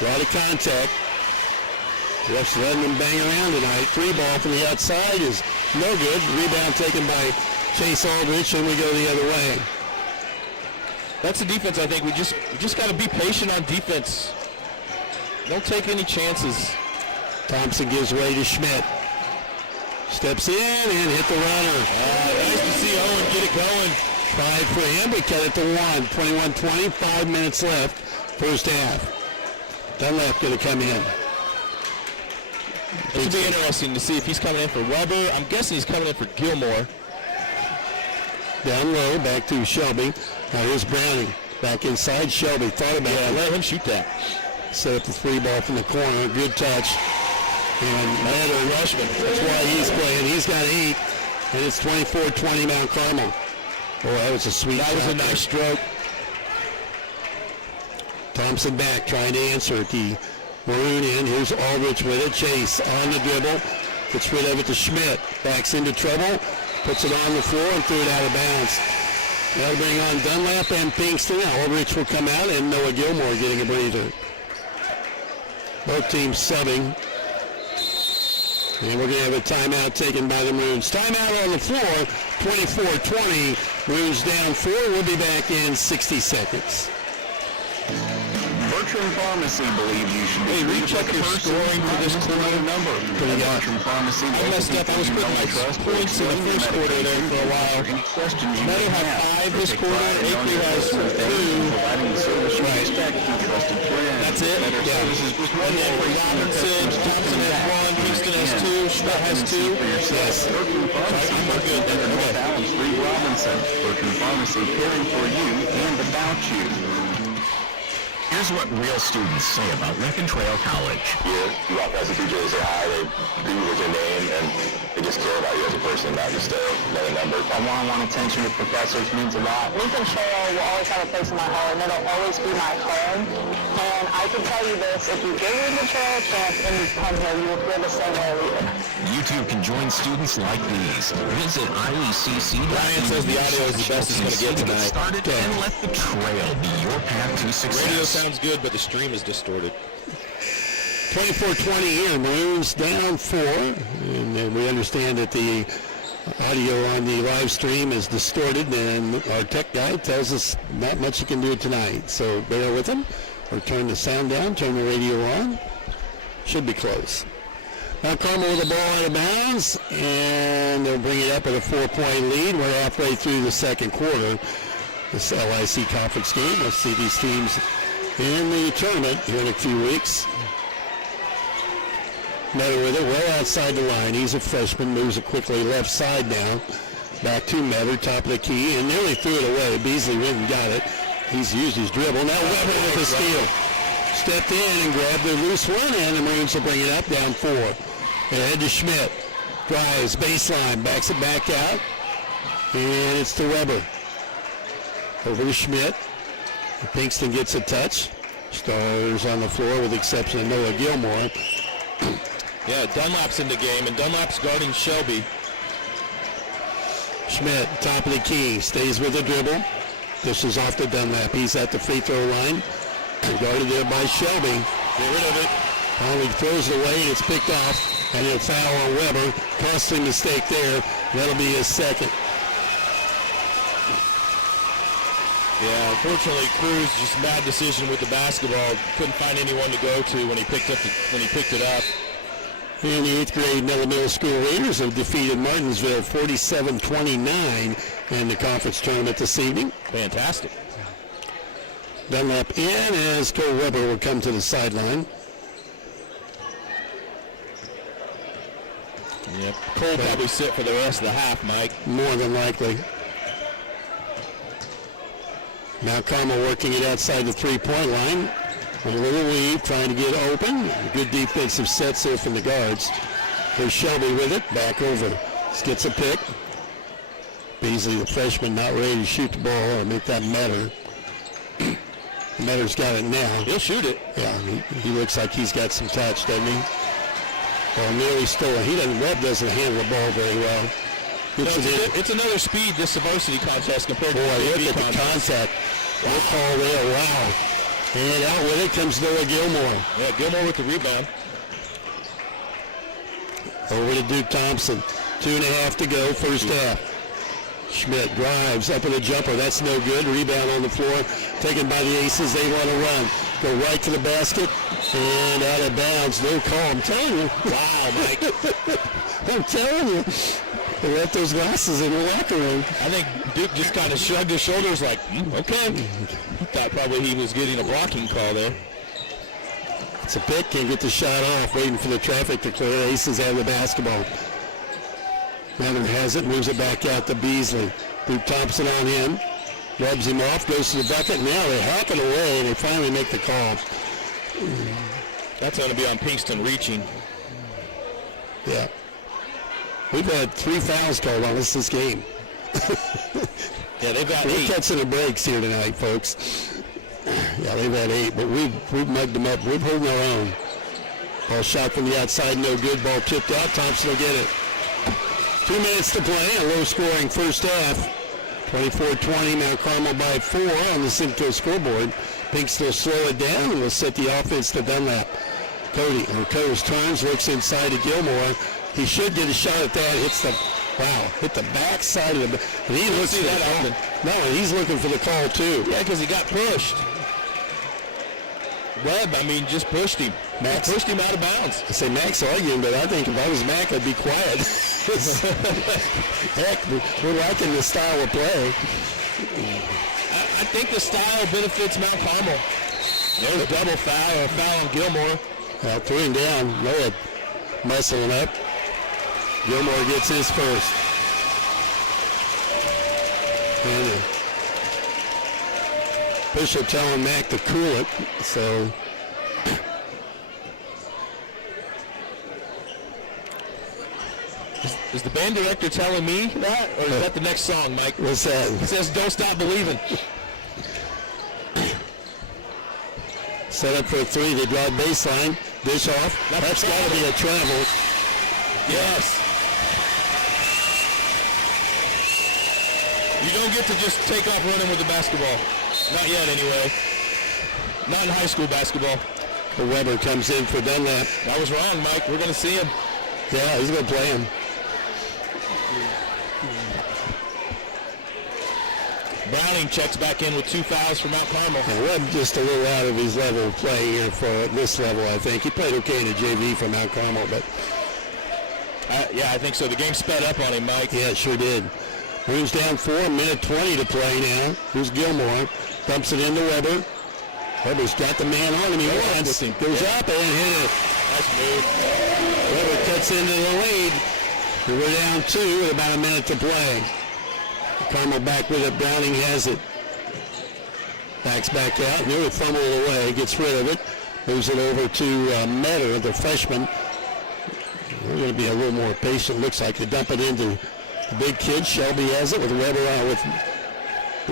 A lot of contact. Refs letting them bang around tonight. 3 ball from the outside is no good. Rebound taken by Chase Aldrich, and we go the other way. That's the defense, I think. We just got to be patient on defense. Don't take any chances. Thompson gives way to Schmidt. Steps in and hit the runner. Nice to see Owen get it going. 5 for him, but cut it to 1. 21-20, 5 minutes left, first half. Dunlap going to come in. This will be interesting to see if he's coming in for Weber. I'm guessing he's coming in for Gilmore. Down low, back to Shelby. Now here's Browning. Back inside, Shelby. Thought about it. Let him shoot that. Set up the 3 ball from the corner. Good touch. And Matter Rushman. That's why he's playing. He's got 8. And it's 24-20 Mount Carmel. Oh, that was a sweet That was a nice stroke. Thompson back, trying to answer it. The Maroon in. Here's Aldrich with it. Chase on the dribble. Gets rid of it to Schmidt. Backs into trouble. Puts it on the floor and threw it out of bounds. That'll bring on Dunlap and Pinkston. Aldrich will come out, and Noah Gilmore getting a breather. Both teams subbing. And we're going to have a timeout taken by the Maroons. Timeout on the floor, 24-20. Maroons down 4. We'll be back in 60 seconds. Bertram Pharmacy believes you should be recheck your scoring for this quarter. Number. Bertram Pharmacy. I messed up. I was putting my points in the first quarter there for a while. Meadow had 5 this quarter. Acre has 2. Right. That's it? Yeah. And then for Robinson, Thompson has 1, Kingston has 2, Schmidt has 2. Yes. I'm good. Steve Robinson, Bertram Pharmacy, caring for you and about you. Here's what real students say about Lincoln Trail College. You walk past the teachers, they say hi, they greet you with your name, and they just care about you as a person, not just another number. That one-on-one attention with professors means a lot. Lincoln Trail will always have a place in my heart, and it'll always be my home. And I can tell you this, if you give Lincoln Trail a chance and you come here, you will feel the same way we do. You too can join students like these. Visit IECC. Ryan says the audio is the best it's going to get tonight. Started and let the trail be your path to success. Radio sounds good, but the stream is distorted. 24-20 here. Maroons down 4. And we understand that the audio on the live stream is distorted, and our tech guy tells us not much he can do tonight. So bear with him, or turn the sound down, turn the radio on. Should be close. Now Carmel with the ball out of bounds, and they'll bring it up at a 4-point lead. We're halfway through the second quarter. This LIC conference game. We'll see these teams in the tournament here in a few weeks. Meadow with it, well outside the line. He's a freshman, moves it quickly left side now. Back to Meadow, top of the key, and nearly threw it away. Beasley went and got it. He's used his dribble. Now Weber with the steal. Stepped in and grabbed the loose one, and the Maroons will bring it up, down 4. Ahead to Schmidt. Drives, baseline, backs it back out. And it's to Weber. Over to Schmidt. Pinkston gets a touch. Stars on the floor with the exception of Noah Gilmore. Yeah, Dunlap's in the game, and Dunlap's guarding Shelby. Schmidt, top of the key, stays with the dribble. This is off the Dunlap. He's at the free throw line. Guarded there by Shelby. Get rid of it. He throws it away, and it's picked off. And a foul on Weber. Costly mistake there. That'll be his second. Yeah, unfortunately, Cruz just bad decision with the basketball. Couldn't find anyone to go to when he picked it up. And the 8th grade middle school Raiders have defeated Martinsville 47-29 in the conference tournament this evening. Fantastic. Dunlap in as Cole Weber will come to the sideline. Yep. Cole probably sit for the rest of the half, Mike. More than likely. Now Carmel working it outside the three-point line. A little weave, trying to get open. Good defensive sets there from the guards. There's Shelby with it, back over. Gets a pick. Beasley, the freshman, not ready to shoot the ball or make that matter. Matter's got it now. He'll shoot it. Yeah, he looks like he's got some touch, doesn't he? Well, nearly stolen. Webb doesn't handle the ball very well. It's another speed, this Varsity contest compared to the look JV at the contact. What call there, wow. And out with it comes Noah Gilmore. Yeah, Gilmore with the rebound. Over to Duke Thompson. 2.5 to go, first half. Schmidt drives up with a jumper. That's no good. Rebound on the floor. Taken by the Aces. They want to run. Go right to the basket. And out of bounds. No call. I'm telling you. Wow, Mike. I'm telling you. They left those glasses in the locker room. I think Duke just kind of shrugged his shoulders like, okay. Thought probably he was getting a blocking call there. It's a pick. Can't get the shot off. Waiting for the traffic to clear. Aces have the basketball. Mather has it, moves it back out to Beasley. Duke Thompson on him. Rubs him off, goes to the bucket. Now they hack it away, and they finally make the call. That's going to be on Pinkston reaching. Yeah. We've had 3 fouls called on us this game. Yeah, they've got 8. We're catching the breaks here tonight, folks. Yeah, they've had 8, but we've mugged them up. We're holding our own. Ball shot from the outside, no good. Ball tipped out. Thompson will get it. 2 minutes to play, a low-scoring first half. 24-20, Mount Carmel by 4 on the Simcoe scoreboard. Pinks will slow it down and will set the offense to Dunlap. Coase turns, looks inside to Gilmore. He should get a shot at that. Hit the back side of the... And he looks at that. No, and he's looking for the call, too. Yeah, because he got pushed. Webb, just pushed him. Max pushed him out of bounds. I say Max arguing, but I think if I was Mac, I'd be quiet. Heck, we're liking the style of play. I think the style benefits Mount Carmel. There's a double foul on Gilmore. Threw him down. Noah muscling up. Gilmore gets his first. And official telling Mac to cool it, so... Is the band director telling me that, or is that the next song, Mike? What's that? It says, "Don't Stop Believing." Set up for a 3. They draw baseline. Dish off. That's got to be a travel. Yes. You don't get to just take off running with the basketball. Not yet, anyway. Not in high school basketball. The Weber comes in for Dunlap. I was wrong, Mike. We're going to see him. Yeah, he's going to play him. Browning checks back in with 2 fouls for Mount Carmel. Webb just a little out of his level of play here for this level, I think. He played okay in the JV for Mount Carmel, but... yeah, I think so. The game sped up on him, Mike. Yeah, it sure did. Maroons down 4, minute 20 to play now. Here's Gilmore. Dumps it into Weber. Weber's got the man on him. He wants. Goes up and hit it. Nice move. Weber cuts into the lead. We're down 2 with about a minute to play. Carmel back with it. Browning has it. Backs back out. Nearly fumbled it away. Gets rid of it. Moves it over to Metter, the freshman. We're going to be a little more patient. Looks like to dump it into the big kid. Shelby has it with Weber on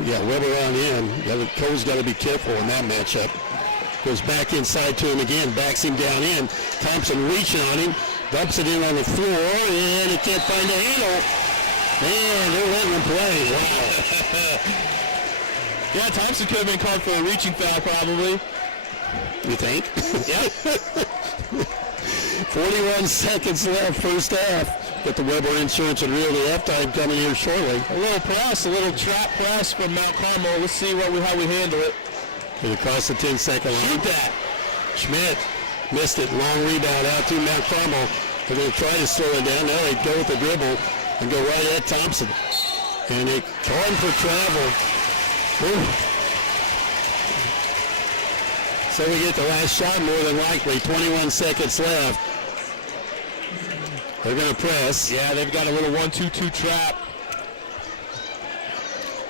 Weber on in. Cole's got to be careful in that matchup. Goes back inside to him again. Backs him down in. Thompson reaching on him. Dumps it in on the floor, and he can't find the handle. Man, they're letting them play. Wow. Yeah, Thompson could have been called for a reaching foul probably. You think? Yeah. 41 seconds left, first half. Got the Weber Insurance and Realty halftime coming here shortly. A little press, a little trap press from Mount Carmel. Let's see how we handle it. It across the 10-second line. Shoot that. Schmidt missed it. Long rebound out to Mount Carmel. They're going to try to slow it down. Now they go with the dribble and go right at Thompson. And they call him for travel. Ooh. So we get the last shot more than likely. 21 seconds left. They're going to press. Yeah, they've got a little 1-2-2 trap.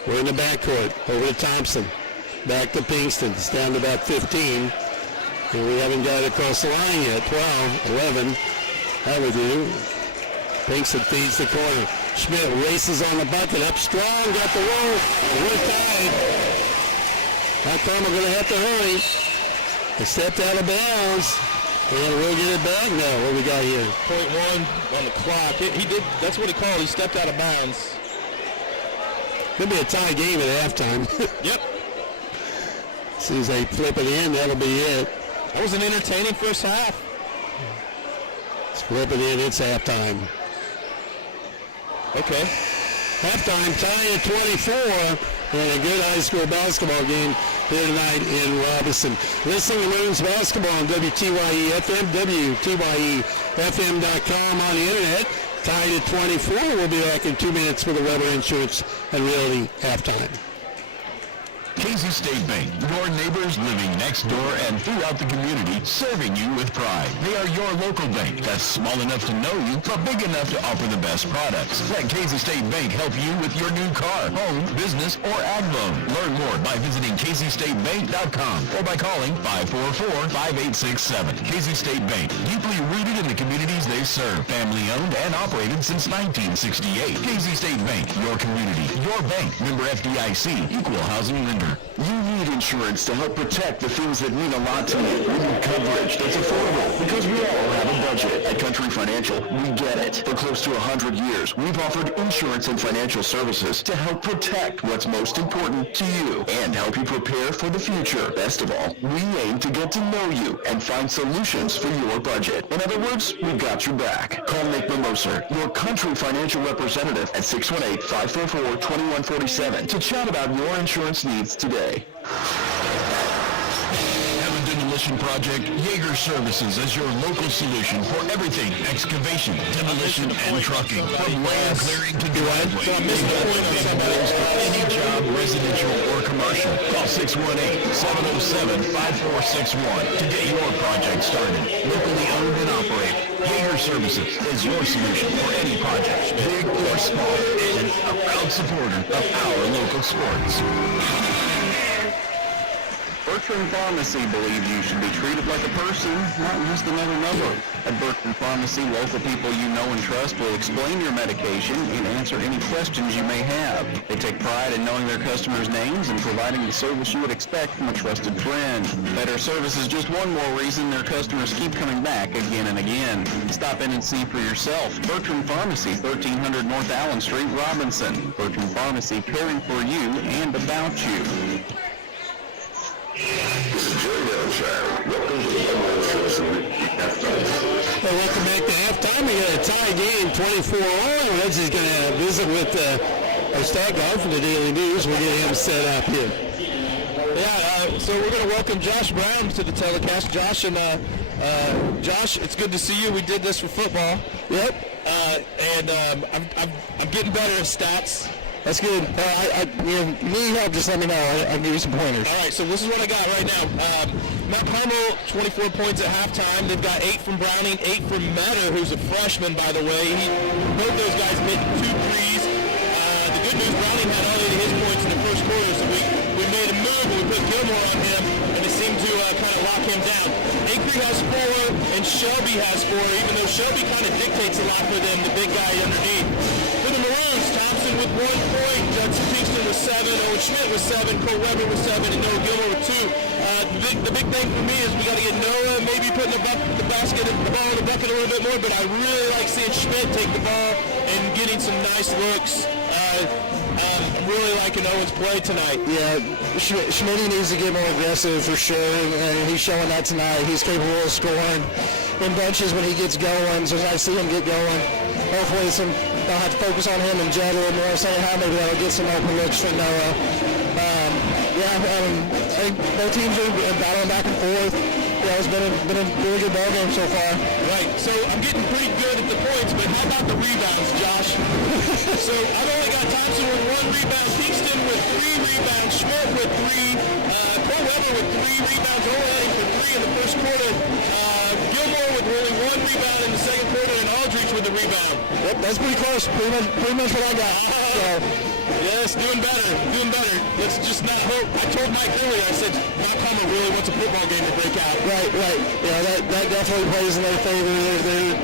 We're in the backcourt. Over to Thompson. Back to Pinkston. It's down to about 15. And we haven't got it across the line yet. 12, 11. That would do. Pinkston feeds the corner. Schmidt races on the bucket. Up strong. Got the roll. We're tied. Mount Carmel going to have to hurry. They stepped out of bounds. And we'll get it back now. What we got here? 0.1 on the clock. He did. That's what he called. He stepped out of bounds. Could be a tie game at halftime. Yep. As soon as they flip it in, that'll be it. That was an entertaining first half. Let's flip it in. It's halftime. Okay. Halftime tie at 24. And a good high school basketball game here tonight in Robinson. Listen to Maroons basketball on WTYE FM, WTYEFM.com on the internet. Tied at 24. We'll be back in 2 minutes for the Weber Insurance and Realty halftime. Casey State Bank, your neighbors living next door and throughout the community, serving you with pride. They are your local bank that's small enough to know you, but big enough to offer the best products. Let Casey State Bank help you with your new car, home, business, or ag loan. Learn more by visiting CaseyStateBank.com or by calling 544-5867. Casey State Bank, deeply rooted in the communities they serve. Family owned and operated since 1968. Casey State Bank, your community, your bank. Member FDIC, equal housing lender. You need insurance to help protect the things that mean a lot to you. We need coverage that's affordable because we all have a budget. At Country Financial, we get it. For close to 100 years, we've offered insurance and financial services to help protect what's most important to you and help you prepare for the future. Best of all, we aim to get to know you and find solutions for your budget. In other words, we've got your back. Call Nick Mimoser, your Country Financial representative at 618-544-2147 to chat about your insurance needs today. Have a demolition project? Yeager Services is your local solution for everything excavation, demolition, and trucking. From land clearing to driveway. Any job, residential or commercial. Call 618-707-5461 to get your project started. Locally owned and operated. Yeager Services is your solution for any project, big or small, and a proud supporter of our local sports. Bertram Pharmacy believes you should be treated like a person, not just another number. At Bertram Pharmacy, local people you know and trust will explain your medication and answer any questions you may have. They take pride in knowing their customers' names and providing the service you would expect from a trusted friend. Better service is just one more reason their customers keep coming back again and again. Stop in and see for yourself. Bertram Pharmacy, 1300 North Allen Street, Robinson. Bertram Pharmacy, caring for you and about you. This is Jerry Downshire. Welcome to the Weber Insurance and Realty halftime. Well, welcome back to halftime. We got a tie game, 24-all. Reggie's going to visit with our stat guy from the Daily News. We'll get him set up here. Yeah, so we're going to welcome Josh Brown to the telecast. Josh, Josh, it's good to see you. We did this for football. Yep. I'm getting better at stats. That's good. You need help, just let me know. I'll give you some pointers. All right, so this is what I got right now. Mount Carmel, 24 points at halftime. They've got 8 from Browning, 8 from Metter, who's a freshman, by the way. Both those guys made 2 threes. The good news, Browning had all 8 of his points in the first quarter, so we made a move. We put Gilmore on him, and it seemed to kind of lock him down. Acree has 4, and Shelby has 4, even though Shelby kind of dictates a lot for them, the big guy underneath. For the Maroons, Thompson with 1 point, Judson Kingston with 7, Owen Schmidt with 7, Cole Weber with 7, and Noah Gilmore with 2. The big thing for me is we got to get Noah maybe putting the ball in the bucket a little bit more, but I really like seeing Schmidt take the ball and getting some nice looks. I'm really liking Owen's play tonight. Yeah, Schmitty needs to get more aggressive for sure, and he's showing that tonight. He's capable of scoring in bunches when he gets going, so as I see him get going, hopefully I'll have to focus on him and Jed a little more, saying how maybe that'll get some open looks from Noah. I think both teams are battling back and forth. Yeah, it's been a really good ball game so far. Right, so I'm getting pretty good at the points, but how about the rebounds, Josh? So I've only got Thompson with 1 rebound, Kingston with 3 rebounds, Schmidt with 3, Cole Weber with 3 rebounds, O'Reilly for 3 in the first quarter, Gilmore with only 1 rebound in the second quarter, and Aldridge with a rebound. Yep, that's pretty close. Pretty much what I got. So. Yes, doing better. Let's just not hope. I told Mike earlier, I said, Mount Carmel really wants a football game to break out. Right. Yeah, that definitely plays in their favor.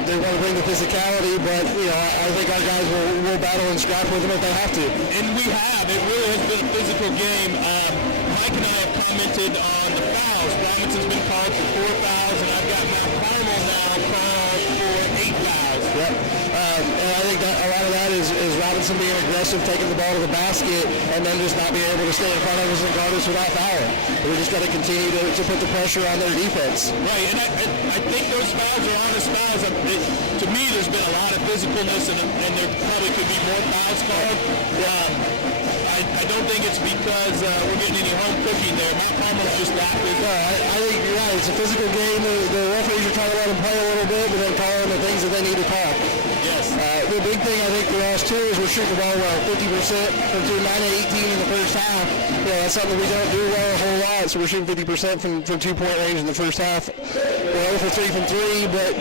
They want to bring the physicality, but I think our guys will battle and scrap with them if they have to. And we have. It really has been a physical game. Mike and I have commented on the fouls. Robinson's been called for 4 fouls, and I've got Mount Carmel now called for 8 fouls. Yep. And I think that a lot of that is Robinson being aggressive, taking the ball to the basket, and then just not being able to stay in front of us and guard us without fouling. We just got to continue to put the pressure on their defense. Right, and I think those fouls are honest fouls. To me, there's been a lot of physicalness, and there probably could be more fouls called. I don't think it's because we're getting any home cooking there. Mount Carmel's just laughing. No, I think you're right. It's a physical game. The referees are trying to let them play a little bit, but then calling the things that they need to call. Yes. The big thing I think for us too is we're shooting the ball well, 50% from 9 to 18 in the first half. That's something we don't do well a whole lot. So we're shooting 50% from 2-point range in the first half. We're 0 for 3 from 3, but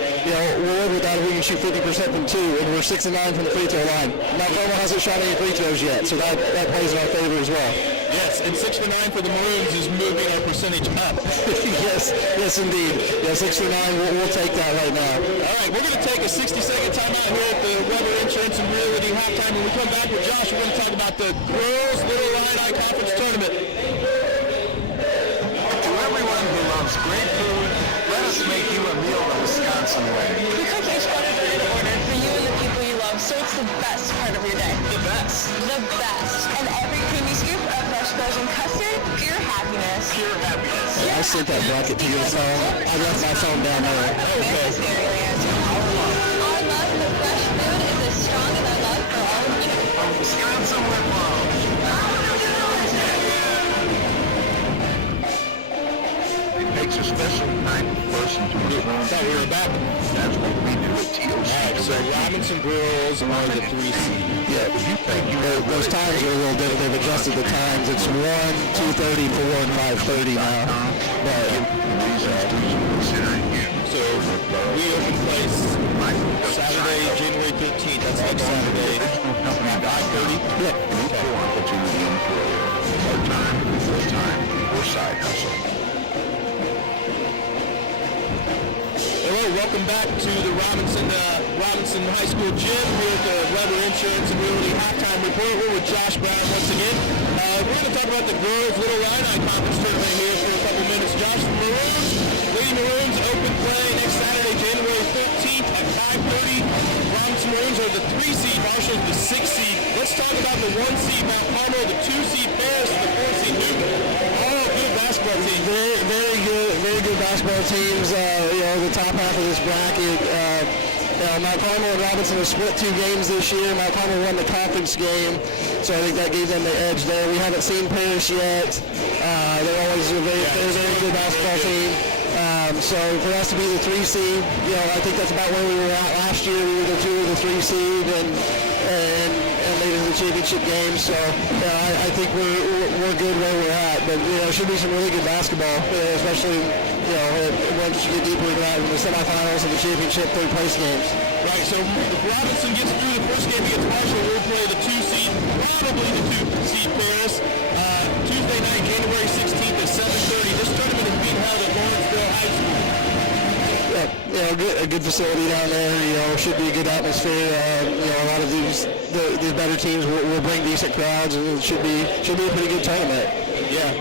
we'll live with that if we can shoot 50% from 2, and we're 6 and 9 from the free throw line. Mount Carmel hasn't shot any free throws yet, so that plays in our favor as well. Yes, and 6 for 9 for the Maroons is moving our percentage up. yes, indeed. Yeah, 6 for 9. We'll take that right now. All right, we're going to take a 60-second timeout here at the Weber Insurance and Realty halftime. When we come back with Josh, we're going to talk about the girls' Little Illini Conference Tournament. To everyone who loves great food, let us make you a meal the Wisconsin way. We cook each order in order for you and the people you love, so it's the best part of your day. The best. The best. And every creamy scoop of fresh frozen custard, pure happiness. Pure happiness. I sent that bucket to your phone. I left my phone down there. Okay. Our love for fresh food is as strong as our love for all of you. Wisconsin with love. It takes a special kind of person to perform. Thought we were back. That's what we do at TOC. All right, so Robinson girls are the 3 seed. Yeah, those times are a little different. They've adjusted the times. It's 1, 2:30, 4, and 5:30 now. But So we open place Saturday, January 13th. That's next Saturday. 5:30. yeah. Opportunity employer. Part-time, full-time, or side hustle. Hello, welcome back to the Robinson High School gym here at the Weber Insurance and Realty halftime report. We're with Josh Brown once again. We're going to talk about the girls' Little Illini Conference tournament here for a couple minutes. Josh, the Maroons, Lady Maroons open play next Saturday, January 13th at 5:30. Robinson Maroons are the 3 seed, Marshall's the 6 seed. Let's talk about the 1 seed Mount Carmel, the 2 seed Paris, and the 4 seed Newton. All good basketball teams. Very good basketball teams. The top half of this bracket. Mount Carmel and Robinson have split 2 games this year. Mount Carmel won the conference game, so I think that gave them the edge there. We haven't seen Paris yet. They're always a very good basketball team. So for us to be the 3 seed, I think that's about where we were at last year. We were the 2 or the 3 seed, and made it to the championship game. So I think we're good where we're at. But it should be some really good basketball, especially once you get deeper into that in the semifinals and the championship third place games. Right, so if Robinson gets through the first game against Marshall, we'll play the 2 seed, probably the 2 seed Paris. Tuesday night, January 16th at 7:30. This tournament is being held at Lawrenceville High School. A good facility down there. Should be a good atmosphere. A lot of these better teams will bring decent crowds, and it should be a pretty good tournament. Yeah,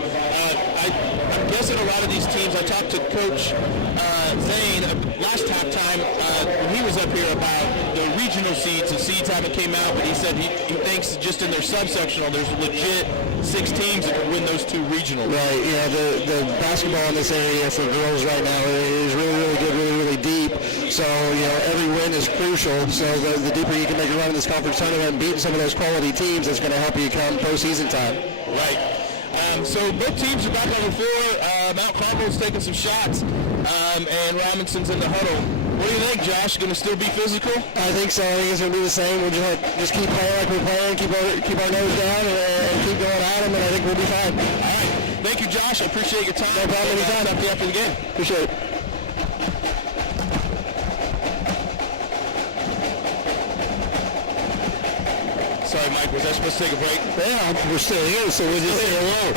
I'm guessing a lot of these teams. I talked to Coach Zane last halftime when he was was up here about the regional seeds. The seeds haven't came out, but he said he thinks just in their subsectional there's legit 6 teams that can win those 2 regionals. Right, yeah, the basketball in this area for girls right now is really, really good, really, really deep. So, every win is crucial. So the deeper you can make a run in this conference tournament and beat some of those quality teams, it's going to help you come postseason time. Right. So both teams are back on the floor. Mount Carmel's taking some shots, and Robinson's in the huddle. What do you think, Josh? Going to still be physical? I think so. I think it's going to be the same. We'll just keep playing like we're playing, keep our nose down, and keep going at them, and I think we'll be fine. All right. Thank you, Josh. I appreciate your time. No problem. Anytime. Talk to you after the game. Appreciate it. Sorry, Mike. Was I supposed to take a break? Yeah, we're still here, so we'll just say hello.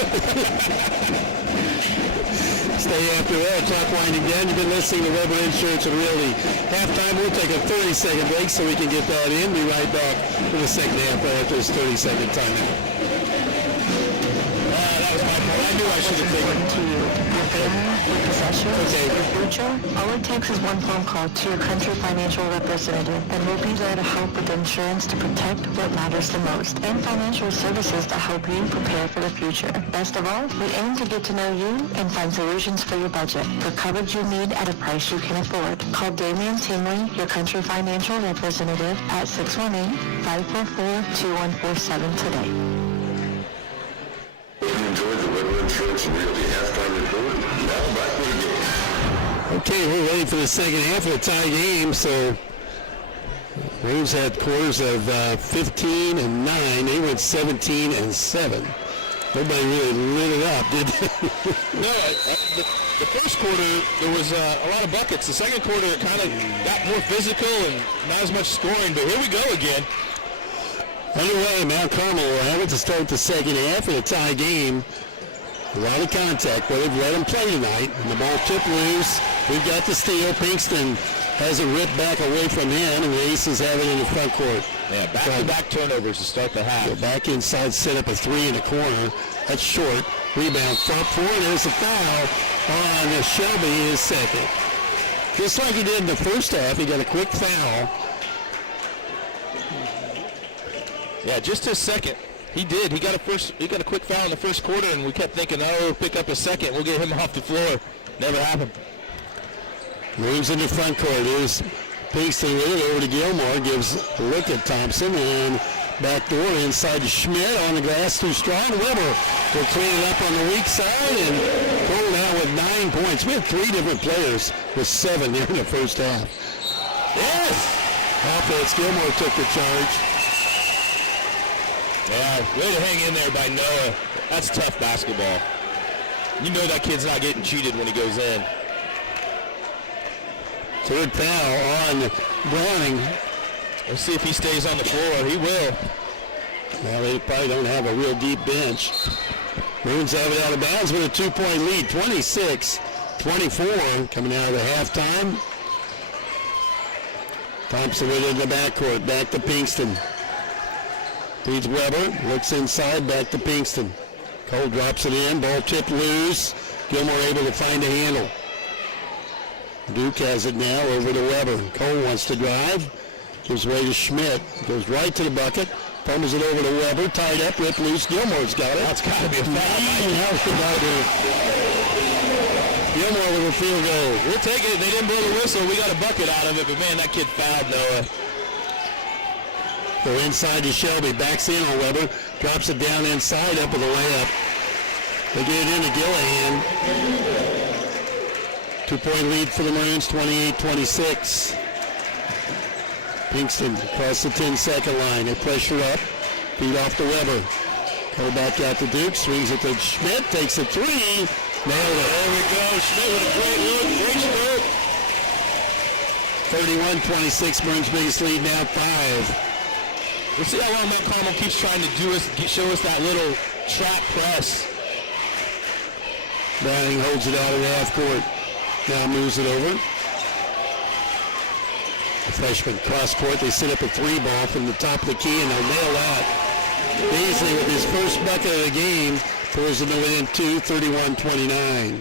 Stay after that. Clock winding down. You've been listening to Weber Insurance and Realty. Halftime, we'll take a 30-second break so we can get that in. Be right back for the second half after this 30-second timeout. That was my fault. I knew I should have taken it. To your family, your possessions, your future, all it takes is one phone call to your country financial representative, and we'll be there to help with insurance to protect what matters the most, and financial services to help you prepare for the future. Best of all, we aim to get to know you and find solutions for your budget, for coverage you need at a price you can afford. Call Damian Tingley, your country financial representative, at 618-544-2147 today. If you enjoyed the Weber Insurance and Realty halftime report, now back with the game. Okay, we're ready for the second half of the tie game. So Maroons had quarters of 15 and 9. They went 17 and 7. Nobody really lit it up, did they? No, the first quarter, there was a lot of buckets. The second quarter, it kind of got more physical and not as much scoring. But here we go again. Underway, Mount Carmel will have it to start the second half in a tie game. A lot of contact, but they've let them play tonight. And the ball tipped loose. We've got the steal. Pinkston has it ripped back away from him, and the Aces have it in the front court. Yeah, back-to-back turnovers to start the half. Go back inside, set up a 3 in the corner. That's short. Rebound front 4. There's a foul on Shelby, his second. Just like he did in the first half, he got a quick foul. Yeah, just his second. He did. He got a quick foul in the first quarter, and we kept thinking, oh, pick up a second. We'll get him off the floor. Never happened. Moves in the front court. There's Pinkston with it over to Gilmore. Gives a look at Thompson, and back door inside to Schmidt on the glass. Too strong. Weber will clean it up on the weak side and pull it out with 9 points. We had 3 different players with 7 there in the first half. Yes! Offense. Gilmore took the charge. Yeah, way to hang in there by Noah. That's tough basketball. You know that kid's not getting cheated when he goes in. Third foul on Browning. Let's see if he stays on the floor. He will. Well, they probably don't have a real deep bench. Maroons have it out of bounds with a 2-point lead, 26-24, coming out of the halftime. Thompson with it in the backcourt, back to Pinkston. Feeds Weber, looks inside, back to Pinkston. Cole drops it in, ball tipped loose. Gilmore able to find a handle. Duke has it now over to Weber. Cole wants to drive, gives way to Schmidt, goes right to the bucket, fumbles it over to Weber, tied up, ripped loose. Gilmore's got it. That's got to be a foul. Gilmore with a field goal. We'll take it. They didn't blow the whistle. We got a bucket out of it, but man, that kid fouled Noah. Go inside to Shelby, backs in on Weber, drops it down inside, up with a layup. They get it into Gillihan. 2-point lead for the Maroons, 28-26. Pinkston across the 10-second line. They pressure up, feed off to Weber. Go back out to Duke, swings it to Schmidt, takes a 3. Nailed it. There we go. Schmidt with a great look, great stroke. 31-26, Maroons' biggest lead now 5. We'll see how long Mount Carmel keeps trying to show us that little trap press. Browning holds it out of the half court. Now moves it over. The freshman cross court. They set up a 3-ball from the top of the key, and they'll nail that. Beasley with his first bucket of the game throws them within 2, 31-29.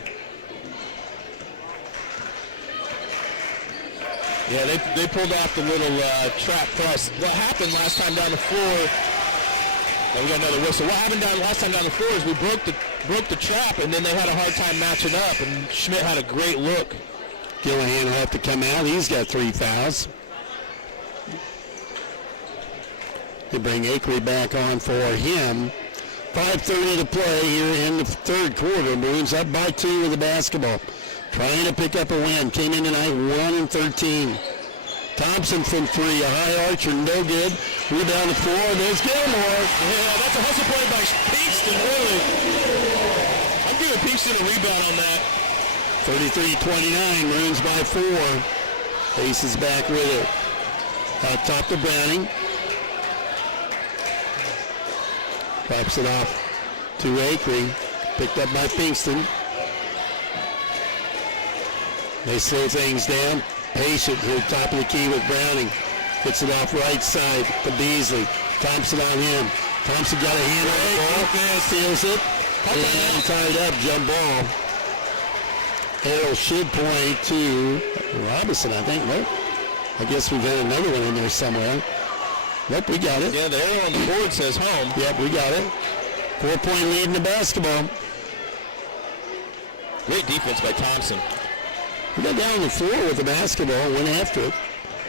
Yeah, they pulled off the little trap press. What happened last time down the floor? Oh, we got another whistle. What happened last time down the floor is we broke the trap, and then they had a hard time matching up, and Schmidt had a great look. Gillihan will have to come out. He's got 3 fouls. They bring Akery back on for him. 5:30 to play here in the third quarter. Maroons up by 2 with the basketball. Trying to pick up a win. Came in tonight 1-13. Thompson from 3, a high archer, no good. Rebound to 4, there's Gilmore. Yeah, that's a hustle play by Pinkston, really. I'm giving Pinkston a rebound on that. 33-29, Maroons by 4. Aces back with it. Out top to Browning. Drops it off to Akery. Picked up by Pinkston. They slow things down. Patient here, top of the key with Browning. Gets it off right side to Beasley. Thompson on him. Thompson got a hand on the ball. Steals it. And tied up, jump ball. Arrow should point to Robinson, I think. Nope. I guess we've had another one in there somewhere. Nope, we got it. Yeah, the arrow on the board says home. Yep, we got it. 4-point lead in the basketball. Great defense by Thompson. He got down on the floor with the basketball, went after it.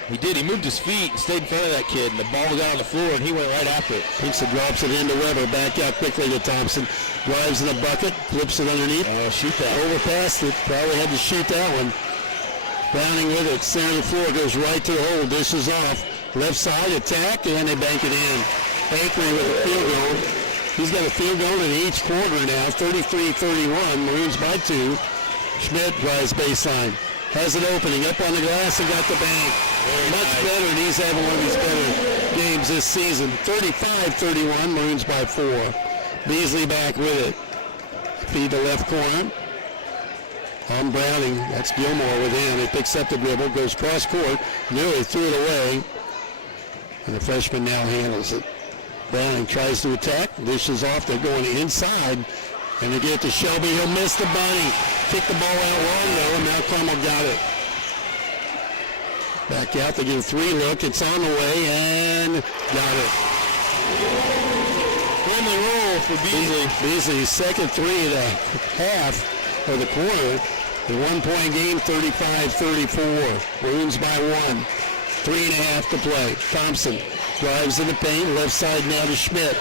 He did. He moved his feet and stayed in front of that kid, and the ball was out on the floor, and he went right after it. Pinkston drops it into Weber. Back out quickly to Thompson. Drives in the bucket. Flips it underneath. Oh, shoot that. Overpassed it. Probably had to shoot that one. Browning with it. Center of the floor. Goes right to the hole. Dishes off. Left side attack, and they bank it in. Akery with a field goal. He's got a field goal in each quarter now. 33-31. Maroons by 2. Schmidt drives baseline. Has it opening. Up on the glass and got the bank. Much better, and he's having one of his better games this season. 35-31. Maroons by 4. Beasley back with it. Feed the left corner. On Browning. That's Gilmore within. He picks up the dribble. Goes cross court. Nearly threw it away. And the freshman now handles it. Browning tries to attack. Dishes off. They're going inside. And they get it to Shelby. He'll miss the bunny. Kick the ball out long though, and now Carmel got it. Back out. They get a 3 look. It's on the way, and got it. Friendly roll for Beasley. Beasley's second 3 of the half, or the quarter. The 1-point game, 35-34. Maroons by 1. 3.5 to play. Thompson drives in the paint. Left side now to Schmidt.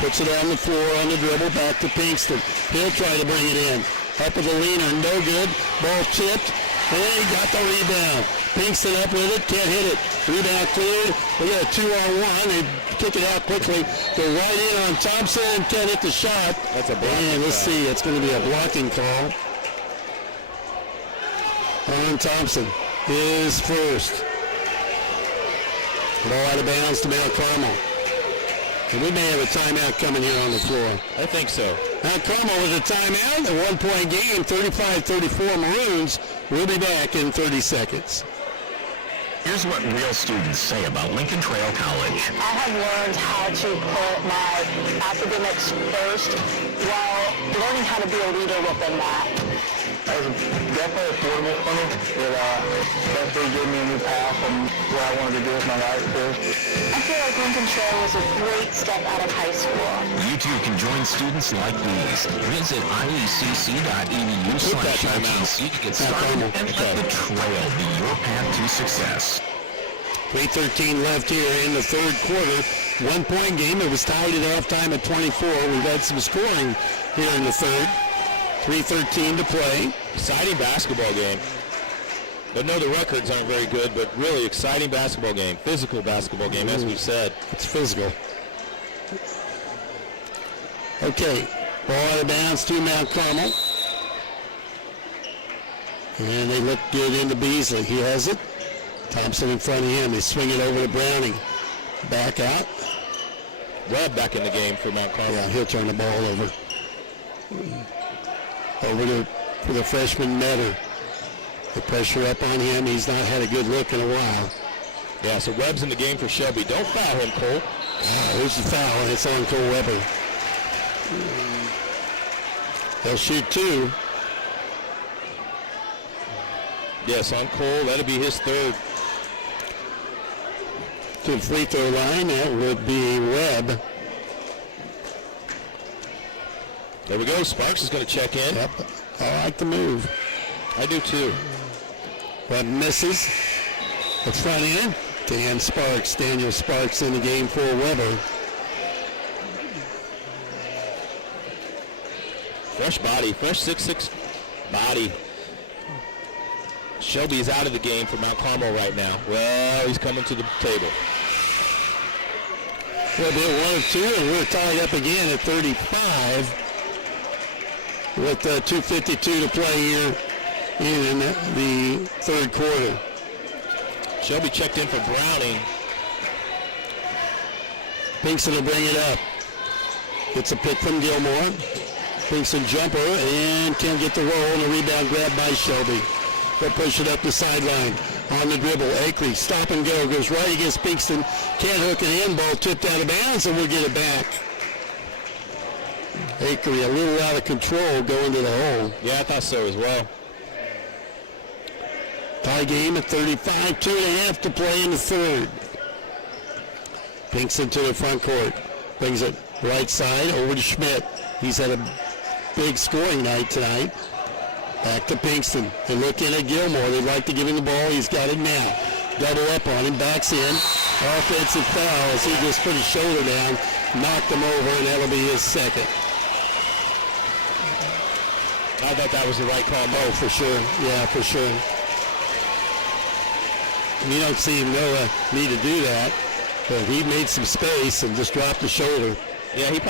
Puts it on the floor on the dribble. Back to Pinkston. He'll try to bring it in. Up with the leaner. No good. Ball chipped. And he got the rebound. Pinkston up with it. Can't hit it. Rebound cleared. We got a 2-on-1. They kick it out quickly. Go right in on Thompson. Can't hit the shot. That's a blocking And let's call. see. It's going to be a blocking call on Thompson. His first. Ball out of bounds to Mount Carmel. And we may have a timeout coming here on the floor. I think so. Mount Carmel with a timeout. A 1-point game, 35-34 Maroons. We'll be back in 30 seconds. Here's what real students say about Lincoln Trail College. I have learned how to put my academics first while learning how to be a leader within that. It was definitely affordable for me. It definitely gave me a new path on what I wanted to do with my life too. I feel like Lincoln Trail was a great step out of high school. You too can join students like these. Visit iecc.edu/ITC to get started and let the trail be your path to success. 3:13 left here in the third quarter. 1-point game. It was tied at halftime at 24. We've had some scoring here in the third. 3:13 to play. Exciting basketball game. But no, the records aren't very good, but really exciting basketball game. Physical basketball game, as we've said. It's physical. Okay. Ball out of bounds to Mount Carmel. And they look good into Beasley. He has it. Thompson in front of him. They swing it over to Browning. Back out. Webb back in the game for Mount Carmel. Yeah, he'll turn the ball over. Over for the freshman Metter. The pressure up on him. He's not had a good look in a while. Yeah, so Webb's in the game for Shelby. Don't foul him, Cole. There's the foul, and it's on Cole Weber. They'll shoot 2. Yes, on Cole. That'll be his third. to the free throw line. That would be Webb. There we go. Sparks is going to check in. Yep. I like the move. I do too. Webb misses. The front end. Daniel Sparks in the game for Weber. Fresh body. Fresh 6'6" body. Shelby's out of the game for Mount Carmel right now. Well, he's coming to the table. Well, they're 1 of 2, and we're tied up again at 35 with 2:52 to play here in the third quarter. Shelby checked in for Browning. Pinkston will bring it up. Gets a pick from Gilmore. Pinkston jumper and can't get the roll, and a rebound grab by Shelby. They'll push it up the sideline. On the dribble, Akery, stop and go, goes right against Pinkston. Can't hook it in, ball tipped out of bounds, and we'll get it back. Akery a little out of control going to the hole. Yeah, I thought so as well. Tie game at 35, 2.5 to play in the third. Pinkston to the front court. Brings it right side over to Schmidt. He's had a big scoring night tonight. Back to Pinkston. They look in at Gilmore. They'd like to give him the ball. He's got it now. Double up on him. Backs in. Offensive foul as he just put his shoulder down. Knocked him over, and that'll be his second. I thought that was the right call. Oh, for sure. Yeah, for sure. You don't see Noah need to do that, but he made some space and just dropped the shoulder. Yeah, he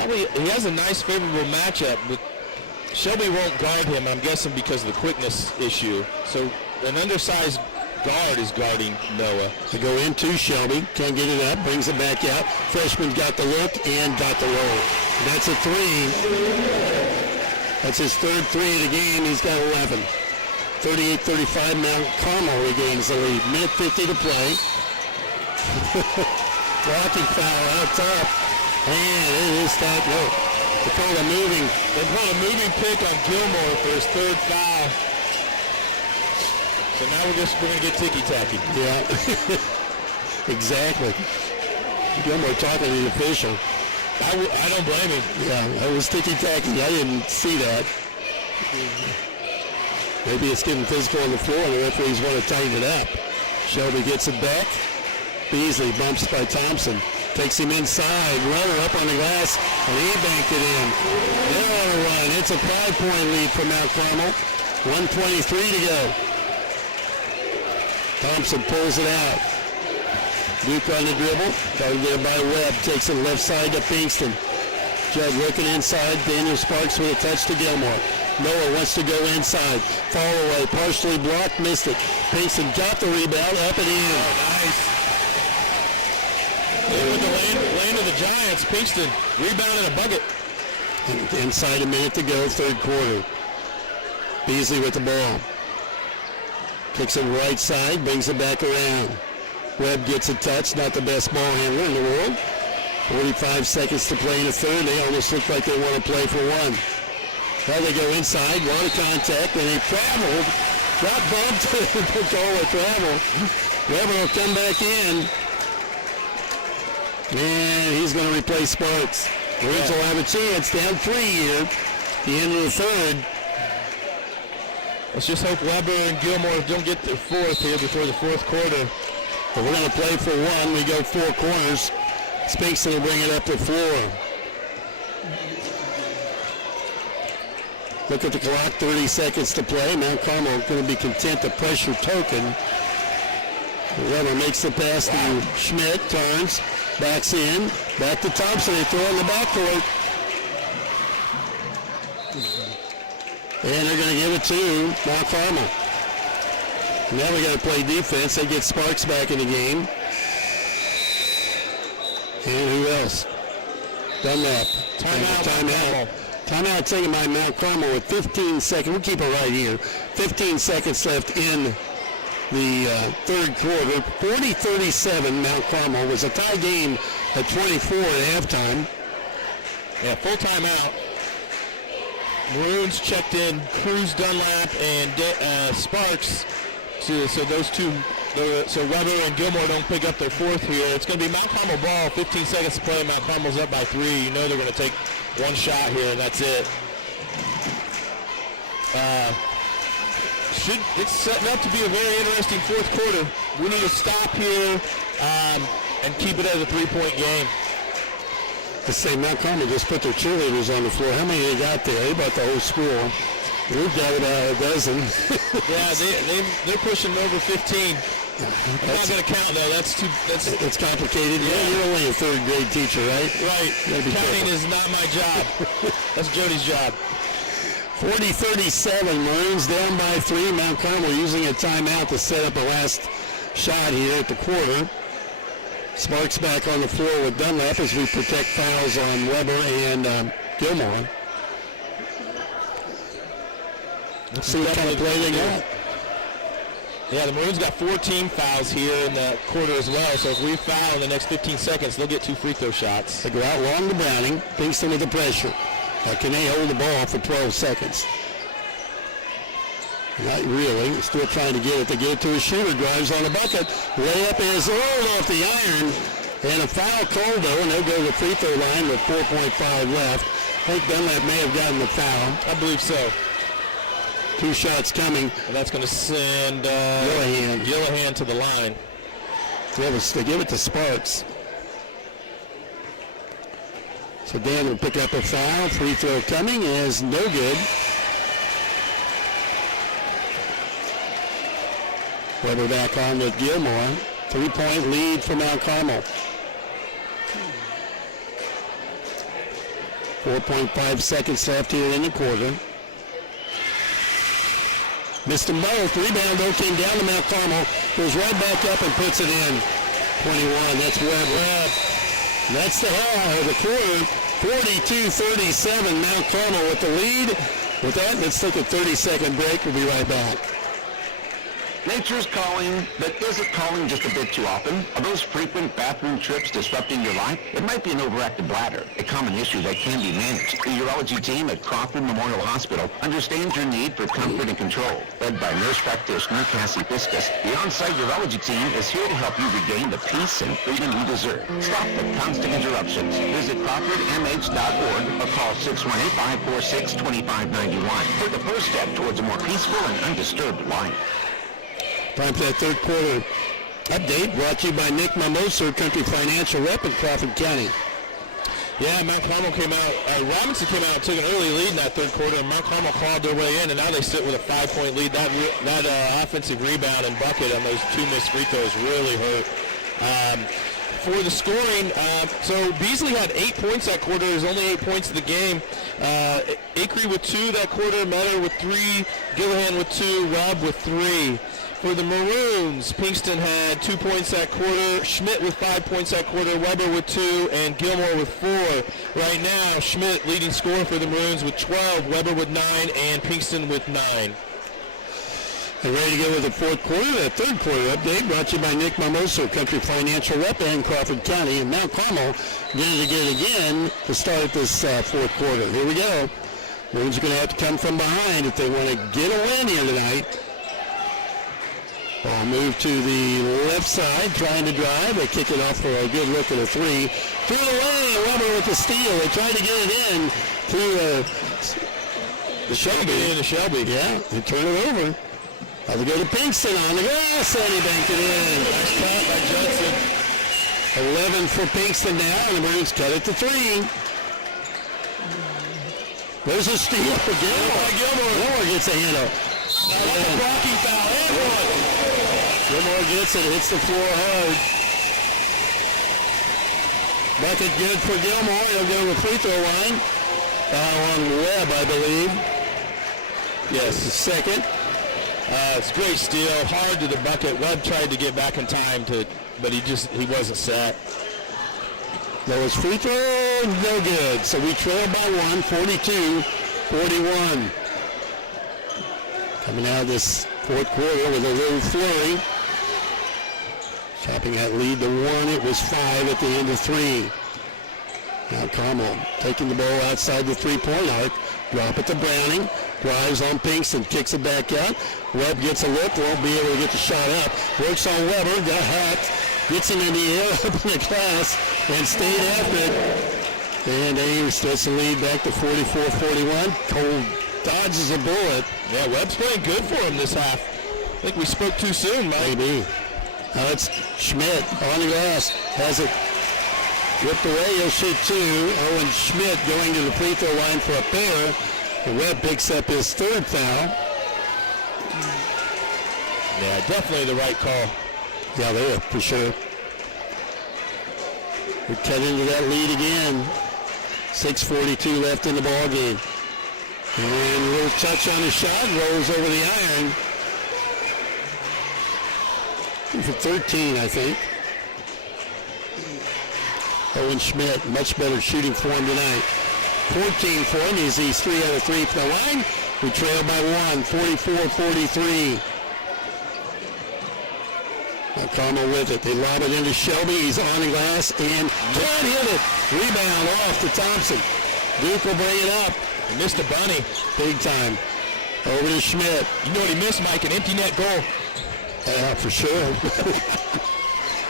has a nice favorable matchup, but Shelby won't guard him, I'm guessing because of the quickness issue. So an undersized guard is guarding Noah. They go into Shelby, can't get it up, brings it back out. Freshman got the look and got the roll. That's a three. That's his third three of the game. He's got 11. 38-35, Mount Carmel regains the lead. Minute 50 to play. Blocking foul out top. And it is that low. They call a moving pick on Gilmore for his third foul. So now we're going to get ticky-tacky. Yeah, exactly. Gilmore talking to the official. I don't blame him. Yeah, that was ticky-tacky. I didn't see that. Maybe it's getting physical on the floor and the referees want to tighten it up. Shelby gets it back. Beasley bumps by Thompson. Takes him inside. Runner up on the glass, and he banked it in. They're on a run. It's a 5-point lead for Mount Carmel. 1:23 to go. Thompson pulls it out. Duke on the dribble. Targeted by Webb. Takes it left side to Pinkston. Judd looking inside. Daniel Sparks with a touch to Gilmore. Noah wants to go inside. Fall away. Partially blocked. Missed it. Pinkston got the rebound. Up and in. Oh, nice. With the lane of the Giants, Pinkston rebounded a bucket. Inside a minute to go, third quarter. Beasley with the ball. Kicks it right side, brings it back around. Webb gets a touch, not the best ball handler in the world. 45 seconds to play in the third. They almost look like they want to play for one. Now they go inside, a lot of contact, and they traveled. Got bumped, but all the travel. Webb will come back in. And he's going to replace Sparks. Maroons will have a chance, down 3 here. The end of the third. Let's just hope Weber and Gilmore don't get the fourth here before the fourth quarter. But we're going to play for one. We go four corners. Spinkston will bring it up the floor. Look at the clock, 30 seconds to play. Mount Carmel going to be content to pressure token. Weber makes the pass to Schmidt, turns, backs in, back to Thompson. They throw in the backcourt. And they're going to give it to Mount Carmel. Now we got to play defense. They get Sparks back in the game. And who else? Dunlap. Timeout. Timeout taken by Mount Carmel with 15 seconds. We'll keep it right here. 15 seconds left in the third quarter. 40-37 Mount Carmel. Was a tie game at 24 at halftime. Yeah, full timeout. Maroons checked in Cruz, Dunlap, and Sparks. So those two so Weber and Gilmore don't pick up their fourth here. It's going to be Mount Carmel ball. 15 seconds to play. Mount Carmel's up by 3. You know they're going to take one shot here, and that's it. It's setting up to be a very interesting fourth quarter. We need to stop here and keep it as a 3-point game. To say Mount Carmel just put their cheerleaders on the floor. How many they got there? They brought the whole school. We've got about a dozen. Yeah, they're pushing over 15. I'm not going to count though. It's complicated. Yeah, you're only a third grade teacher, right? Right. Counting is not my job. That's Jody's job. 40-37. Maroons down by 3. Mount Carmel using a timeout to set up a last shot here at the quarter. Sparks back on the floor with Dunlap as we protect fouls on Weber and Gilmore. Let's see what kind of play they got. Yeah, the Maroons got 14 fouls here in the quarter as well, so if we foul in the next 15 seconds, they'll get 2 free throw shots. They go out long to Browning. Pinkston with the pressure. Can they hold the ball for 12 seconds? Not really. Still trying to get it. They get it to a shooter. Drives on the bucket. Layup is rolled off the iron. And a foul called, though, and they'll go to the free throw line with 4.5 left. I think Dunlap may have gotten the foul. I believe so. 2 shots coming. And that's going to send Gillihan to the line. They give it to Sparks. So Dan will pick up a foul. Free throw coming is no good. Weber back on with Gilmore. 3-point lead for Mount Carmel. 4.5 seconds left here in the quarter. Missed them both. Rebound though came down to Mount Carmel. Goes right back up and puts it in. 21. That's Webb. That's the high of the quarter. 42-37. Mount Carmel with the lead. With that, let's take a 30-second break. We'll be right back. Nature's calling, but is it calling just a bit too often? Are those frequent bathroom trips disrupting your life? It might be an overactive bladder, a common issue that can be managed. The urology team at Crawford Memorial Hospital understands your need for comfort and control. Led by nurse practitioner Cassie Fiskus, the on-site urology team is here to help you regain the peace and freedom you deserve. Stop the constant interruptions. Visit CrawfordMH.org or call 618-546-2591 for the first step towards a more peaceful and undisturbed life. Time for that third quarter update brought to you by Nick Mimosa, Country Financial Rep in Crawford County. Yeah, Mount Carmel came out, Robinson came out and took an early lead in that third quarter, and Mount Carmel clawed their way in, and now they sit with a 5-point lead. That offensive rebound and bucket on those 2 missed free throws really hurt. For the scoring, so Beasley had 8 points that quarter. There's only 8 points in the game. Acree with 2 that quarter, Metter with 3, Gillihan with 2, Robb with 3. For the Maroons, Pinkston had 2 points that quarter, Schmidt with 5 points that quarter, Weber with 2, and Gilmore with 4. Right now, Schmidt leading scorer for the Maroons with 12, Weber with 9, and Pinkston with 9. And ready to go with the fourth quarter. That third quarter update brought to you by Nick Mimosa, Country Financial Rep in Crawford County. And Mount Carmel getting to get it again to start this fourth quarter. Here we go. Maroons are going to have to come from behind if they want to get a win here tonight. Ball moved to the left side, trying to drive. They kick it off for a good look at a 3. Through the lane, Weber with the steal. They tried to get it in through the Shelby. Yeah, they turn it over. They go to Pinkston on the glass, and he banked it in. Nice shot by Judson. 11 for Pinkston now, and the Maroons cut it to 3. There's a steal for Gilmore. Gilmore gets a handle. Now that's a blocking foul. And one. Gilmore gets it, hits the floor hard. Bucket good for Gilmore. He'll go to the free throw line. Foul on Webb, I believe. Yes, the second. It's a great steal, hard to the bucket. Webb tried to get back in time, but he wasn't set. That was free throw, no good. So we trail by 1, 42-41. Coming out of this fourth quarter with a little flurry. Capping that lead to 1. It was 5 at the end of 3. Now Carmel taking the ball outside the three-point arc. Drop it to Browning. Drives on Pinkston. Kicks it back out. Webb gets a look. Won't be able to get the shot up. Works on Weber. Got hacked. Gets him in the air up in the glass and stayed after it. And Ames gets the lead back to 44-41. Cole dodges a bullet. Yeah, Webb's playing good for him this half. I think we spoke too soon, Mike. Maybe. Now it's Schmidt on the glass. Has it ripped away. He'll shoot two. Owen Schmidt going to the free throw line for a pair. And Webb picks up his third foul. Yeah, definitely the right call. Yeah, there, for sure. We cut into that lead again. 6:42 left in the ball game. And a little touch on the shot. Rolls over the iron. For 13, I think. Owen Schmidt, much better shooting form tonight. 14 for him. He's 3 out of 3 from the line. We trail by 1, 44-43. Carmel with it. They lob it into Shelby. He's on the glass and can't hit it. Rebound off to Thompson. Duke will bring it up. He missed a bunny. Big time. Over to Schmidt. You know what he missed, Mike? An empty net goal. Yeah, for sure.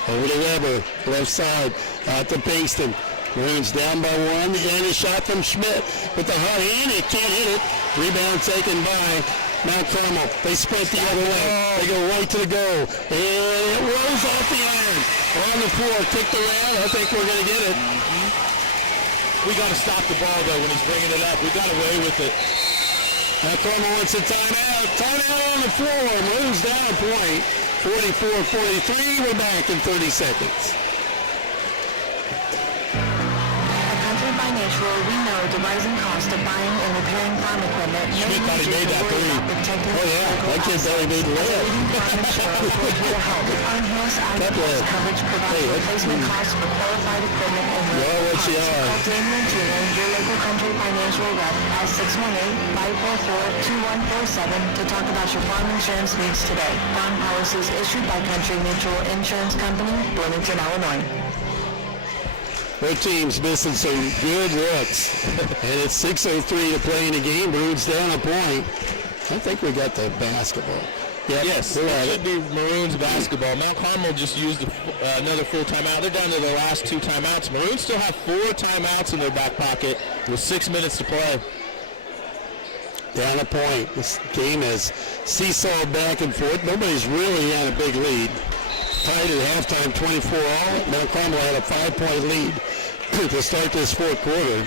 Over to Weber. Left side. Out to Pinkston. Maroons down by 1. And a shot from Schmidt with the hard hand. He can't hit it. Rebound taken by Mount Carmel. They sprint the other way. They go right to the goal. And it rolls off the iron. On the floor. Kicked around. I think we're going to get it. We got to stop the ball, though, when he's bringing it up. We got away with it. Mount Carmel wants a timeout. Timeout on the floor. Maroons down a point. 44-43. We're back in 30 seconds. Financial, we know the rising cost of buying and repairing farm equipment Schmidt thought he made that three. Oh yeah, that kid thought he made the layup. We're here to help. Farmhouse Agriculture coverage provides replacement costs for qualified equipment and parts. Call Damon and Tina, your local country financial rep, at 618-544-2147 to talk about your farm insurance needs today. Farm policies issued by Country Mutual Insurance Company, Bloomington, Illinois. Both teams missing some good looks. And it's 6:03 to play in the game. Maroons down a point. I think we got the basketball. Yep, yes, it should be Maroons basketball. Mount Carmel just used another full timeout. They're down to their last 2 timeouts. Maroons still have 4 timeouts in their back pocket with 6 minutes to play. Down a point. This game has seesawed back and forth. Nobody's really had a big lead. Tied at halftime, 24-all. Mount Carmel had a 5-point lead to start this fourth quarter.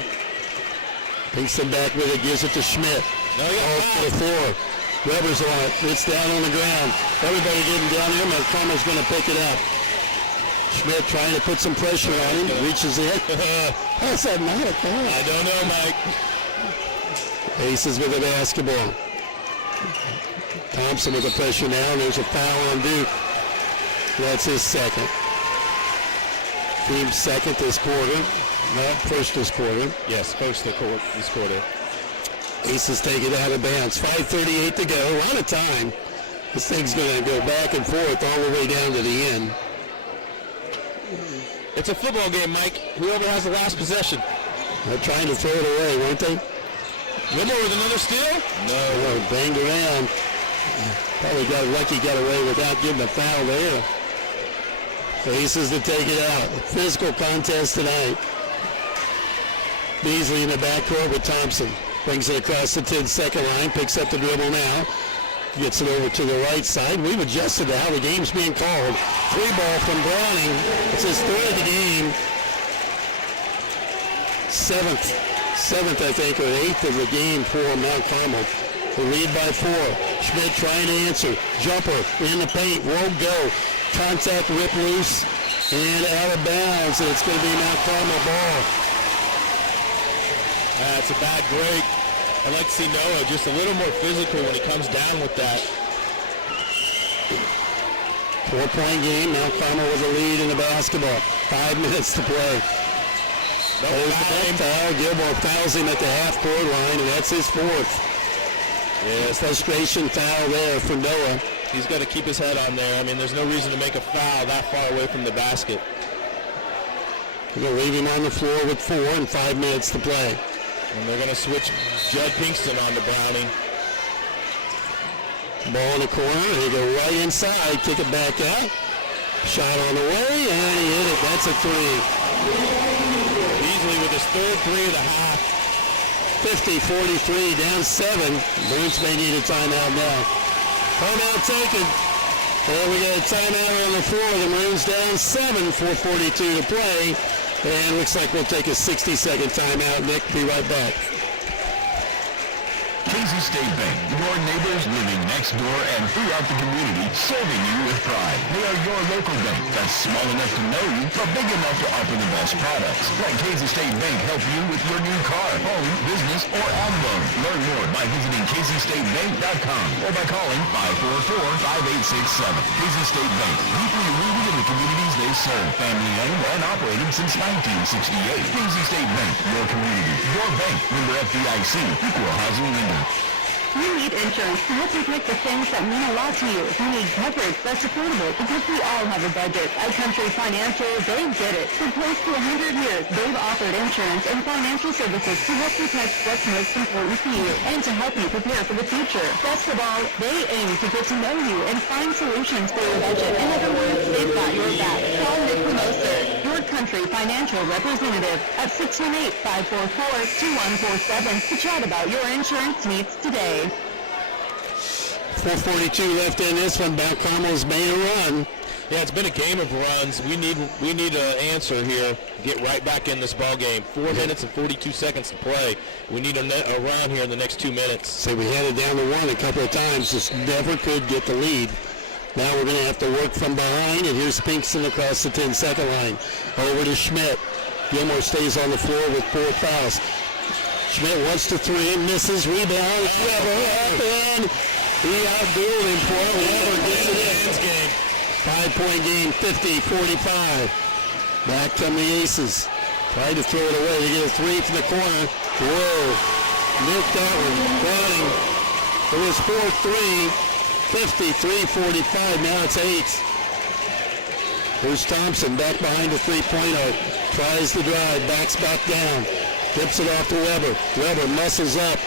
Takes them back with it, gives it to Schmidt. Off to the floor. Weber's on it. It's down on the ground. Everybody getting down here. Mount Carmel's going to pick it up. Schmidt trying to put some pressure on him. Reaches it. How's that not a foul? I don't know, Mike. Aces with the basketball. Thompson with the pressure now. There's a foul on Duke. That's his second. Team second this quarter. Not first this quarter. Yes, first this quarter. Aces take it out of bounds. 5:38 to go. A lot of time. This thing's going to go back and forth all the way down to the end. It's a football game, Mike. Whoever has the last possession. They're trying to throw it away, weren't they? Limmer with another steal? No. Banged around. Probably got lucky, got away without getting a foul there. Aces to take it out. A physical contest tonight. Beasley in the backcourt with Thompson. Brings it across the 10-second line. Picks up the dribble now. Gets it over to the right side. We've adjusted to how the game's being called. 3-ball from Browning. It's his third of the game. Seventh, I think, or 8th of the game for Mount Carmel. The lead by 4. Schmidt trying to answer. Jumper in the paint. Won't go. Contact, rip loose, and out of bounds. And it's going to be Mount Carmel ball. It's a bad break. I'd like to see Noah just a little more physical when he comes down with that. 4-point game. Mount Carmel with a lead in the basketball. 5 minutes to play. There's the back foul. Gilmore fouls him at the half-court line, and that's his 4th. Yeah, frustration foul there for Noah. He's got to keep his head on there. I mean, there's no reason to make a foul that far away from the basket. They're going to leave him on the floor with 4 and 5 minutes to play. And they're going to switch Judd Pinkston on to Browning. Ball in the corner. They go right inside. Kick it back out. Shot on the way, and he hit it. That's a 3. Beasley with his third 3 of the half. 50-43, down 7. Maroons may need a timeout now. Carmel taken. And we got a timeout on the floor. The Maroons down 7, 4:42 to play. And looks like we'll take a 60-second timeout. Nick, be right back. Casey State Bank, your neighbors living next door and throughout the community, serving you with pride. They are your local bank that's small enough to know you, but big enough to offer the best products. Let Casey State Bank help you with your new car, home, business, or ag loan. Learn more by visiting CaseyStateBank.com or by calling 544-5867. Casey State Bank, deeply rooted in the communities they serve. Family owned and operated since 1968. Casey State Bank, your community, your bank. Member FDIC, equal housing lender. You need insurance to help protect the things that mean a lot to you. You need coverage that's affordable because we all have a budget. At Country Financial, they get it. For close to 100 years, they've offered insurance and financial services to help protect what's most important to you and to help you prepare for the future. Best of all, they aim to get to know you and find solutions for your budget. In other words, they've got your back. Call Nick Promoser, your Country Financial representative, at 618-544-2147 to chat about your insurance needs today. 4:42 left in this one. Back Carmel's made a run. Yeah, it's been a game of runs. We need an answer here. Get right back in this ball game. 4 minutes and 42 seconds to play. We need a run here in the next 2 minutes. So we had it down to 1 a couple of times. Just never could get the lead. Now we're going to have to work from behind, and here's Pinkston across the 10-second line. Over to Schmidt. Gilmore stays on the floor with 4 fouls. Schmidt wants to 3, misses, rebound. Weber up, and he outdueled him for it. Weber gets it in. 5-point game, 50-45. Back come the Aces. Tried to throw it away. They get a 3 from the corner. Whoa. Nick that one. Running. It was 4-3. 53-45, now it's 8. Here's Thompson back behind the 3-pointer. Tries to drive, backs back down. Flips it off to Weber. Weber muscles up,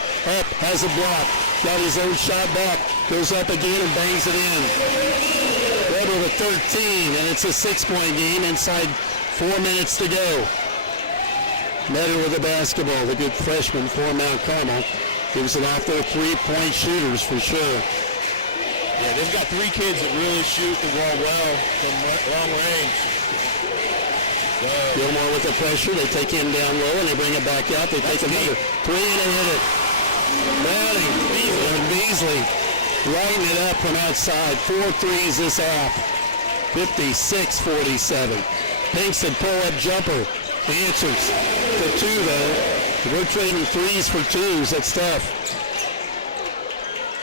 has a block. Got his own shot back. Goes up again and bangs it in. Weber with 13, and it's a 6-point game inside 4 minutes to go. Metter with the basketball, the good freshman for Mount Carmel. Gives it off their 3-point shooters for sure. Yeah, they've got 3 kids that really shoot the ball well from long range. Gilmore with the pressure. They take him down low and they bring it back out. They take another 3 and they hit it. Browning and Beasley lighting it up from outside. 4 threes this half. 56-47. Pinkston pull-up jumper. Answers for 2 though. We're trading 3s for 2s. That's tough.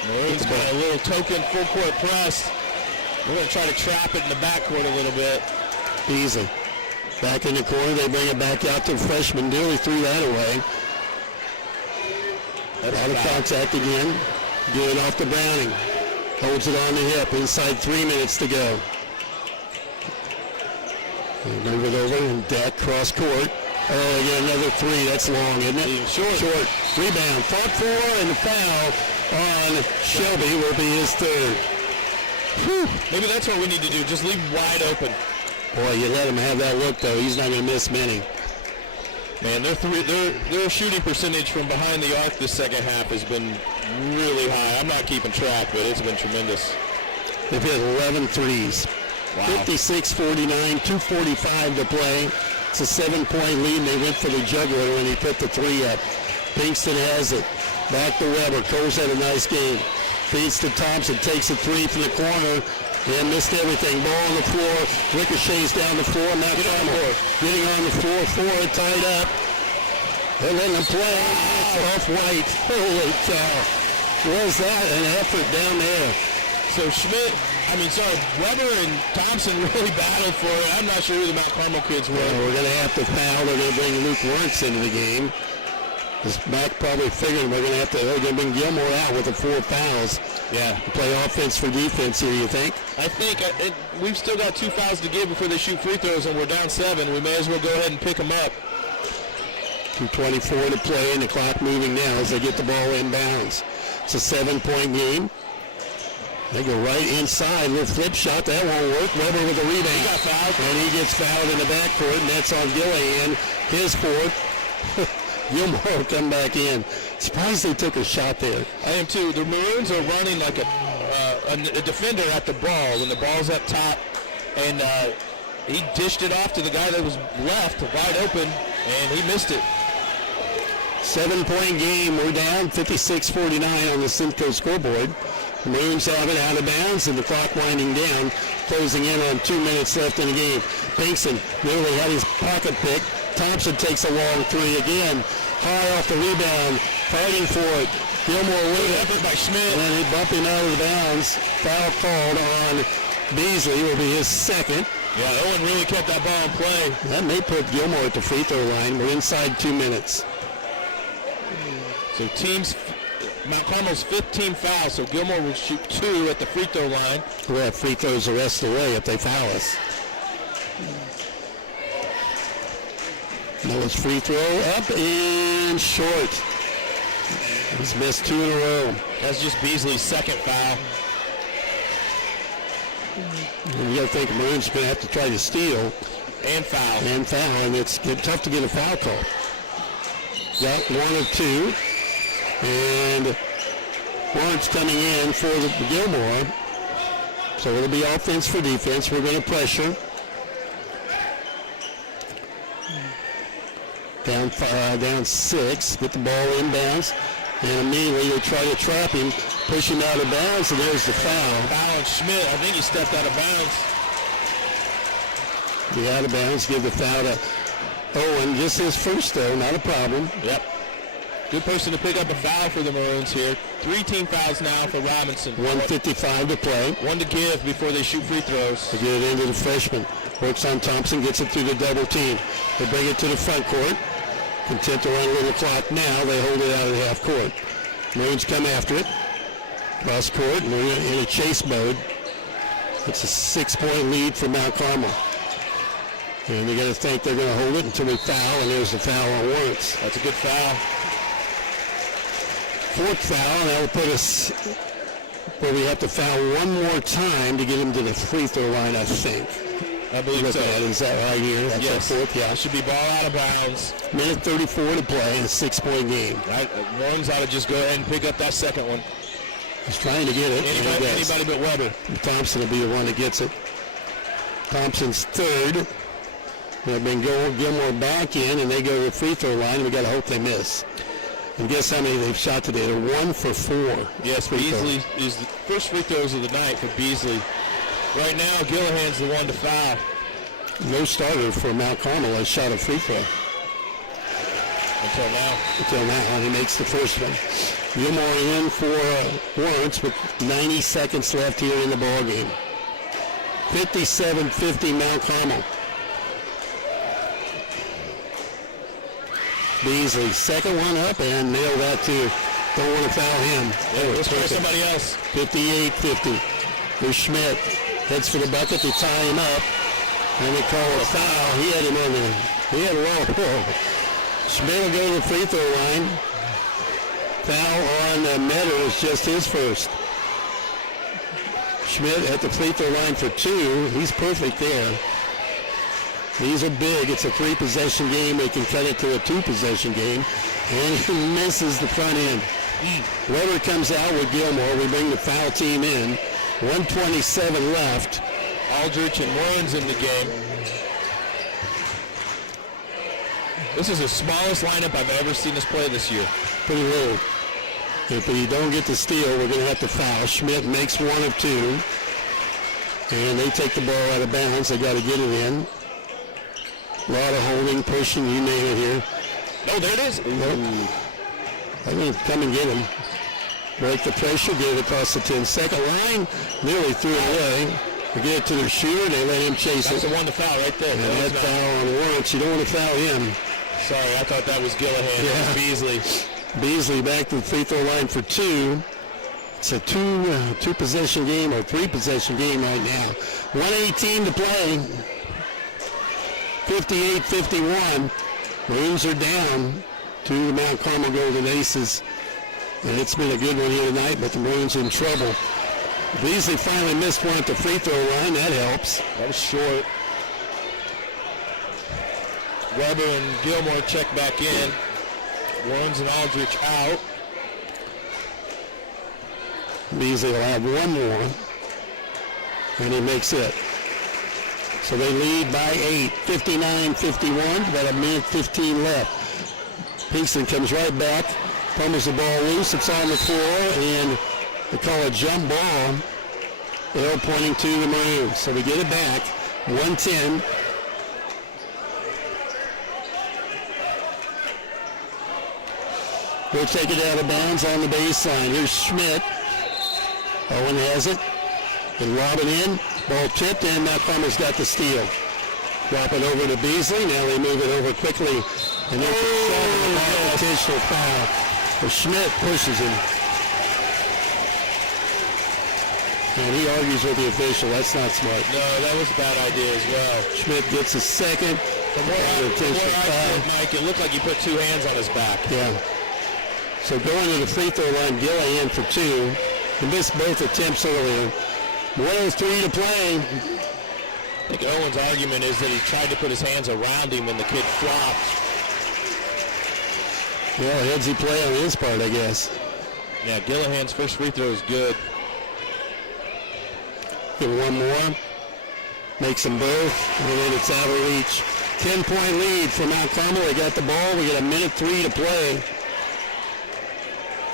Maroons got a little token full-court press. We're going to try to trap it in the backcourt a little bit. Easy. Back in the corner, they bring it back out to the freshman. Nearly threw that away. Out of contact again. Give it off to Browning. Holds it on the hip. Inside 3 minutes to go. And move it over and Deck cross court. Oh, again, another 3. That's long, isn't it? Short. Rebound. Fought for, and the foul on Shelby will be his 3rd. Whew. Maybe that's what we need to do. Just leave him wide open. Boy, you let him have that look, though. He's not going to miss many. Man, their shooting percentage from behind the arc this second half has been really high. I'm not keeping track, but it's been tremendous. They've hit 11 threes. Wow. 56-49, 2:45 to play. It's a 7-point lead, and they went for the juggler when he put the 3 up. Pinkston has it. Back to Weber. Cole's had a nice game. Feeds to Thompson. Takes a 3 from the corner. And missed everything. Ball on the floor. Ricochets down the floor. Matt Carmel getting on the floor. 4 tied up. They're letting them play. Off White. Holy cow. Was that an effort down there? So Weber and Thompson really battled for it. I'm not sure who the Mount Carmel kids were. We're going to have to foul. They're going to bring Luke Lawrence into the game. This back probably figuring they're going to bring Gilmore out with the 4 fouls. Yeah. Play offense for defense here, you think? I think we've still got 2 fouls to give before they shoot free throws, and we're down 7. We may as well go ahead and pick them up. 2:24 to play, and the clock moving now as they get the ball inbounds. It's a 7-point game. They go right inside. Little flip shot. That won't work. Weber with the rebound. He got fouled. And he gets fouled in the backcourt, and that's on Gillihan. His 4th. Gilmore will come back in. Surprised they took a shot there. I am too. The Maroons are running like a defender at the ball, and the ball's up top. And he dished it off to the guy that was left wide open, and he missed it. 7-point game. We're down 56-49 on the Simcoe scoreboard. The Maroons have it out of bounds, and the clock winding down, closing in on 2 minutes left in the game. Pinkson nearly had his pocket pick. Thompson takes a long 3 again. High off the rebound, fighting for it. Gilmore with it. Effort by Schmidt. And then they bump him out of bounds. Foul called on Beasley will be his 2nd. Yeah, Owen really kept that ball in play. That may put Gilmore at the free throw line. We're inside 2 minutes. So Mount Carmel's 15 fouls, so Gilmore will shoot 2 at the free throw line. We'll have free throws the rest of the way if they foul us. Noah's free throw up and short. He's missed 2 in a row. That's just Beasley's 2nd foul. And you got to think the Maroons are going to have to try to steal. And foul. And it's tough to get a foul call. Got 1 of 2. And Lawrence coming in for the Gilmore. So it'll be offense for defense. We're going to pressure. Down 6. Get the ball inbounds. And immediately they try to trap him. Push him out of bounds, and there's the foul. Foul on Schmidt. I think he stepped out of bounds. The out of bounds, give the foul to Owen. Just his first, though. Not a problem. Yep. Good person to pick up a foul for the Maroons here. 3 team fouls now for Robinson. 1:55 to play. 1 to give before they shoot free throws. They get it into the freshman. Works on Thompson, gets it through the double team. They bring it to the front court. Content to run with the clock now. They hold it out of the half court. Maroons come after it. Cross court, and we're in a chase mode. It's a 6-point lead for Mount Carmel. And they're going to think they're going to hold it until we foul, and there's the foul on Lawrence. That's a good foul. 4th foul, and that will put us where we have to foul 1 more time to get him to the free throw line, I think. I believe so. Is that right here? That's yes. our 4th, yeah. It should be ball out of bounds. Minute 34 to play in a 6-point game. Right. Maroons ought to just go ahead and pick up that 2nd one. He's trying to get it. Anybody but Weber. Thompson will be the one that gets it. Thompson's 3rd. They'll bring Gilmore back in, and they go to the free throw line. We got to hope they miss. And guess how many they've shot today? They're 1 for 4. Yes, Beasley is the first free throws of the night for Beasley. Right now, Gillihan's the one to foul. No starter for Mount Carmel has shot a free throw. Until now, and he makes the first one. Gilmore in for Lawrence with 90 seconds left here in the ball game. 57-50 Mount Carmel. Beasley, 2nd one up and nailed that too. Don't want to foul him. Let's try somebody else. 58-50. There's Schmidt. Heads for the bucket. They tie him up. And they call a foul. He had him on there. He had a long pull. Schmidt will go to the free throw line. Foul on Meadow is just his first. Schmidt at the free throw line for 2. He's perfect there. These are big. It's a 3-possession game. They can cut it to a 2-possession game. And he misses the front end. Weber comes out with Gilmore. We bring the foul team in. 1:27 left. Aldrich and Warren's in the game. This is the smallest lineup I've ever seen us play this year. Pretty low. If we don't get the steal, we're going to have to foul. Schmidt makes 1 of 2. And they take the ball out of bounds. They got to get it in. A lot of holding, pushing, you name it here. Oh, there it is. I'm going to come and get him. Break the pressure, get it across the 10-second line. Nearly threw it away. They get it to their shooter, they let him chase That's it. the one to foul right there. And that foul on Lawrence, you don't want to foul him. Sorry, I thought that was Gillihan. Yeah. Beasley. Beasley back to the free throw line for 2. It's a two possession game or 3 possession game right now. 1:18 to play. 58-51. Maroons are down to the Mount Carmel Golden Aces. And it's been a good one here tonight, but the Maroons in trouble. Beasley finally missed one at the free throw line. That helps. That was short. Weber and Gilmore check back in. Warrens and Aldrich out. Beasley will have one more, and he makes it. So they lead by 8, 59-51, about a minute 15 left. Pinkston comes right back, pummels the ball loose, it's on the floor, and they call a jump ball. They're pointing to the Maroons. So we get it back, 110. We'll take it out of bounds on the baseline. Here's Schmidt. Owen has it. And lob it in. Ball tipped, and Mount Carmel's got the steal. Drop it over to Beasley. Now they move it over quickly. And then intentional foul. But Schmidt pushes him. And he argues with the official. That's not smart. No, that was a bad idea as well. Schmidt gets a second. The more I said, Mike, it looked like he put 2 hands on his back. Yeah. So going to the free throw line, Gillihan for 2. He missed both attempts earlier. 1:03 to play. I think Owen's argument is that he tried to put his hands around him when the kid flopped. Well, headsy play on his part, I guess. Yeah, Gillihan's first free throw is good. Get one more. Makes them both. And then it's out of reach. 10-point lead for Mount Carmel. They got the ball. We got a minute 3 to play.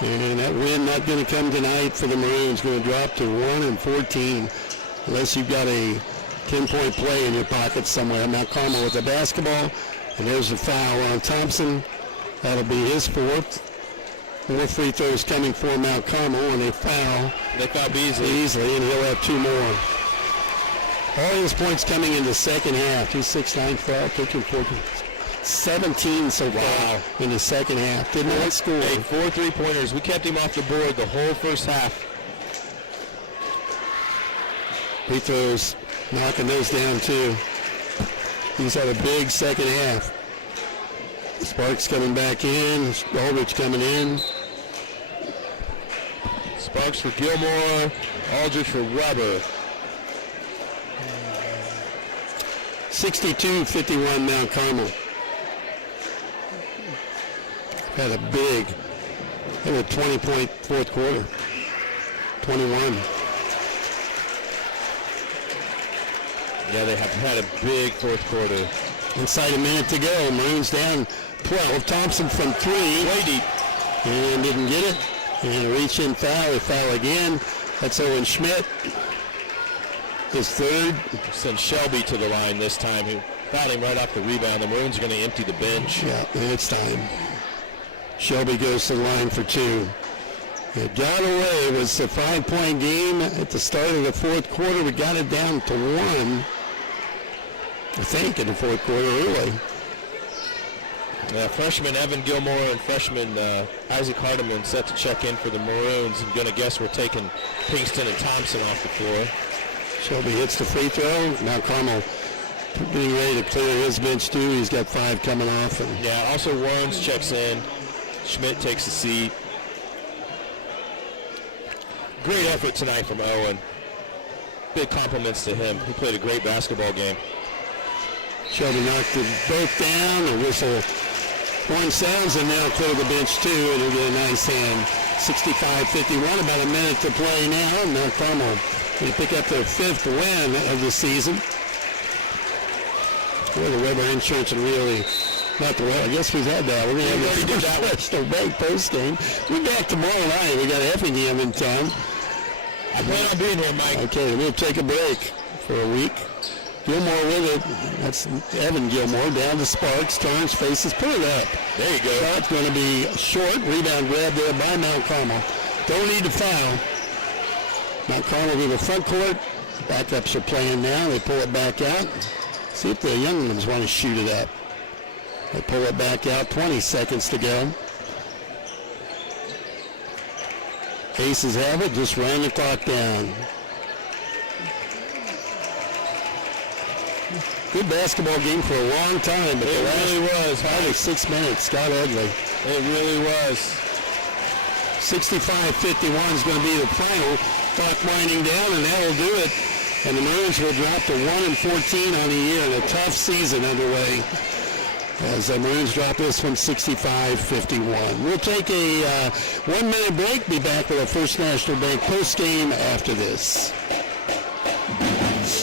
And that win not going to come tonight for the Maroons. Going to drop to 1-14 unless you've got a 10-point play in your pocket somewhere. Mount Carmel with the basketball. And there's the foul on Thompson. That'll be his 4th. 4 free throws coming for Mount Carmel, and they foul. They foul Beasley. And he'll have 2 more. All his points coming in the second half. 2, 6, 9, 12, 13, 14. 17 so far in the second half. Did not score. Hey, 4 3-pointers. We kept him off the board the whole first half. Free throws, knocking those down too. He's had a big second half. Sparks coming back in. Aldrich coming in. Sparks for Gilmore. Aldrich for Weber. 62-51 Mount Carmel. Had a 20-point fourth quarter. 21. Yeah, they have had a big fourth quarter. Inside a minute to go. Maroons down 12. Thompson from 3. Way deep. And didn't get it. And a reach-in foul. A foul again. That's Owen Schmidt. His 3rd. Send Shelby to the line this time. He fouled him right off the rebound. The Maroons are going to empty the bench. Yeah, and it's time. Shelby goes to the line for 2. It got away. It was a 5-point game at the start of the fourth quarter. We got it down to 1. I think in the fourth quarter early. Freshman Evan Gilmore and freshman Isaac Hardiman set to check in for the Maroons. I'm going to guess we're taking Pinkston and Thompson off the floor. Shelby hits the free throw. Now Carmel getting ready to clear his bench too. He's got 5 coming off. And yeah, also Warrens checks in. Schmidt takes a seat. Great effort tonight from Owen. Big compliments to him. He played a great basketball game. Shelby knocked them both down. A whistle. One sounds, and now clear the bench too, and he'll get a nice hand. 65-51, about a minute to play now. And now Carmel will pick up their 5th win of the season. Boy, the Weber Insurance and really, not the Weber, I guess we've had that. We're going to have the first National Bank post game. We're back tomorrow night. We got Effingham in town. I plan on being here, Mike. Okay, we'll take a break for a week. Gilmore with it. That's Evan Gilmore down to Sparks. Turns, faces, put it up. There you go. Shot's going to be short. Rebound grab there by Mount Carmel. Don't need to foul. Mount Carmel to the front court. Backups are playing now. They pull it back out. See if the young ones want to shoot it up. They pull it back out, 20 seconds to go. Aces have it, just ran the clock down. Good basketball game for a long time, but it really was. 5 or 6 minutes, Scott Edley. It really was. 65-51 is going to be the final. Clock winding down, and that will do it. And the Maroons will drop to 1-14 on the year and a tough season underway. As the Maroons drop this one 65-51. We'll take a 1-minute break. Be back with our First National Bank post-game after this.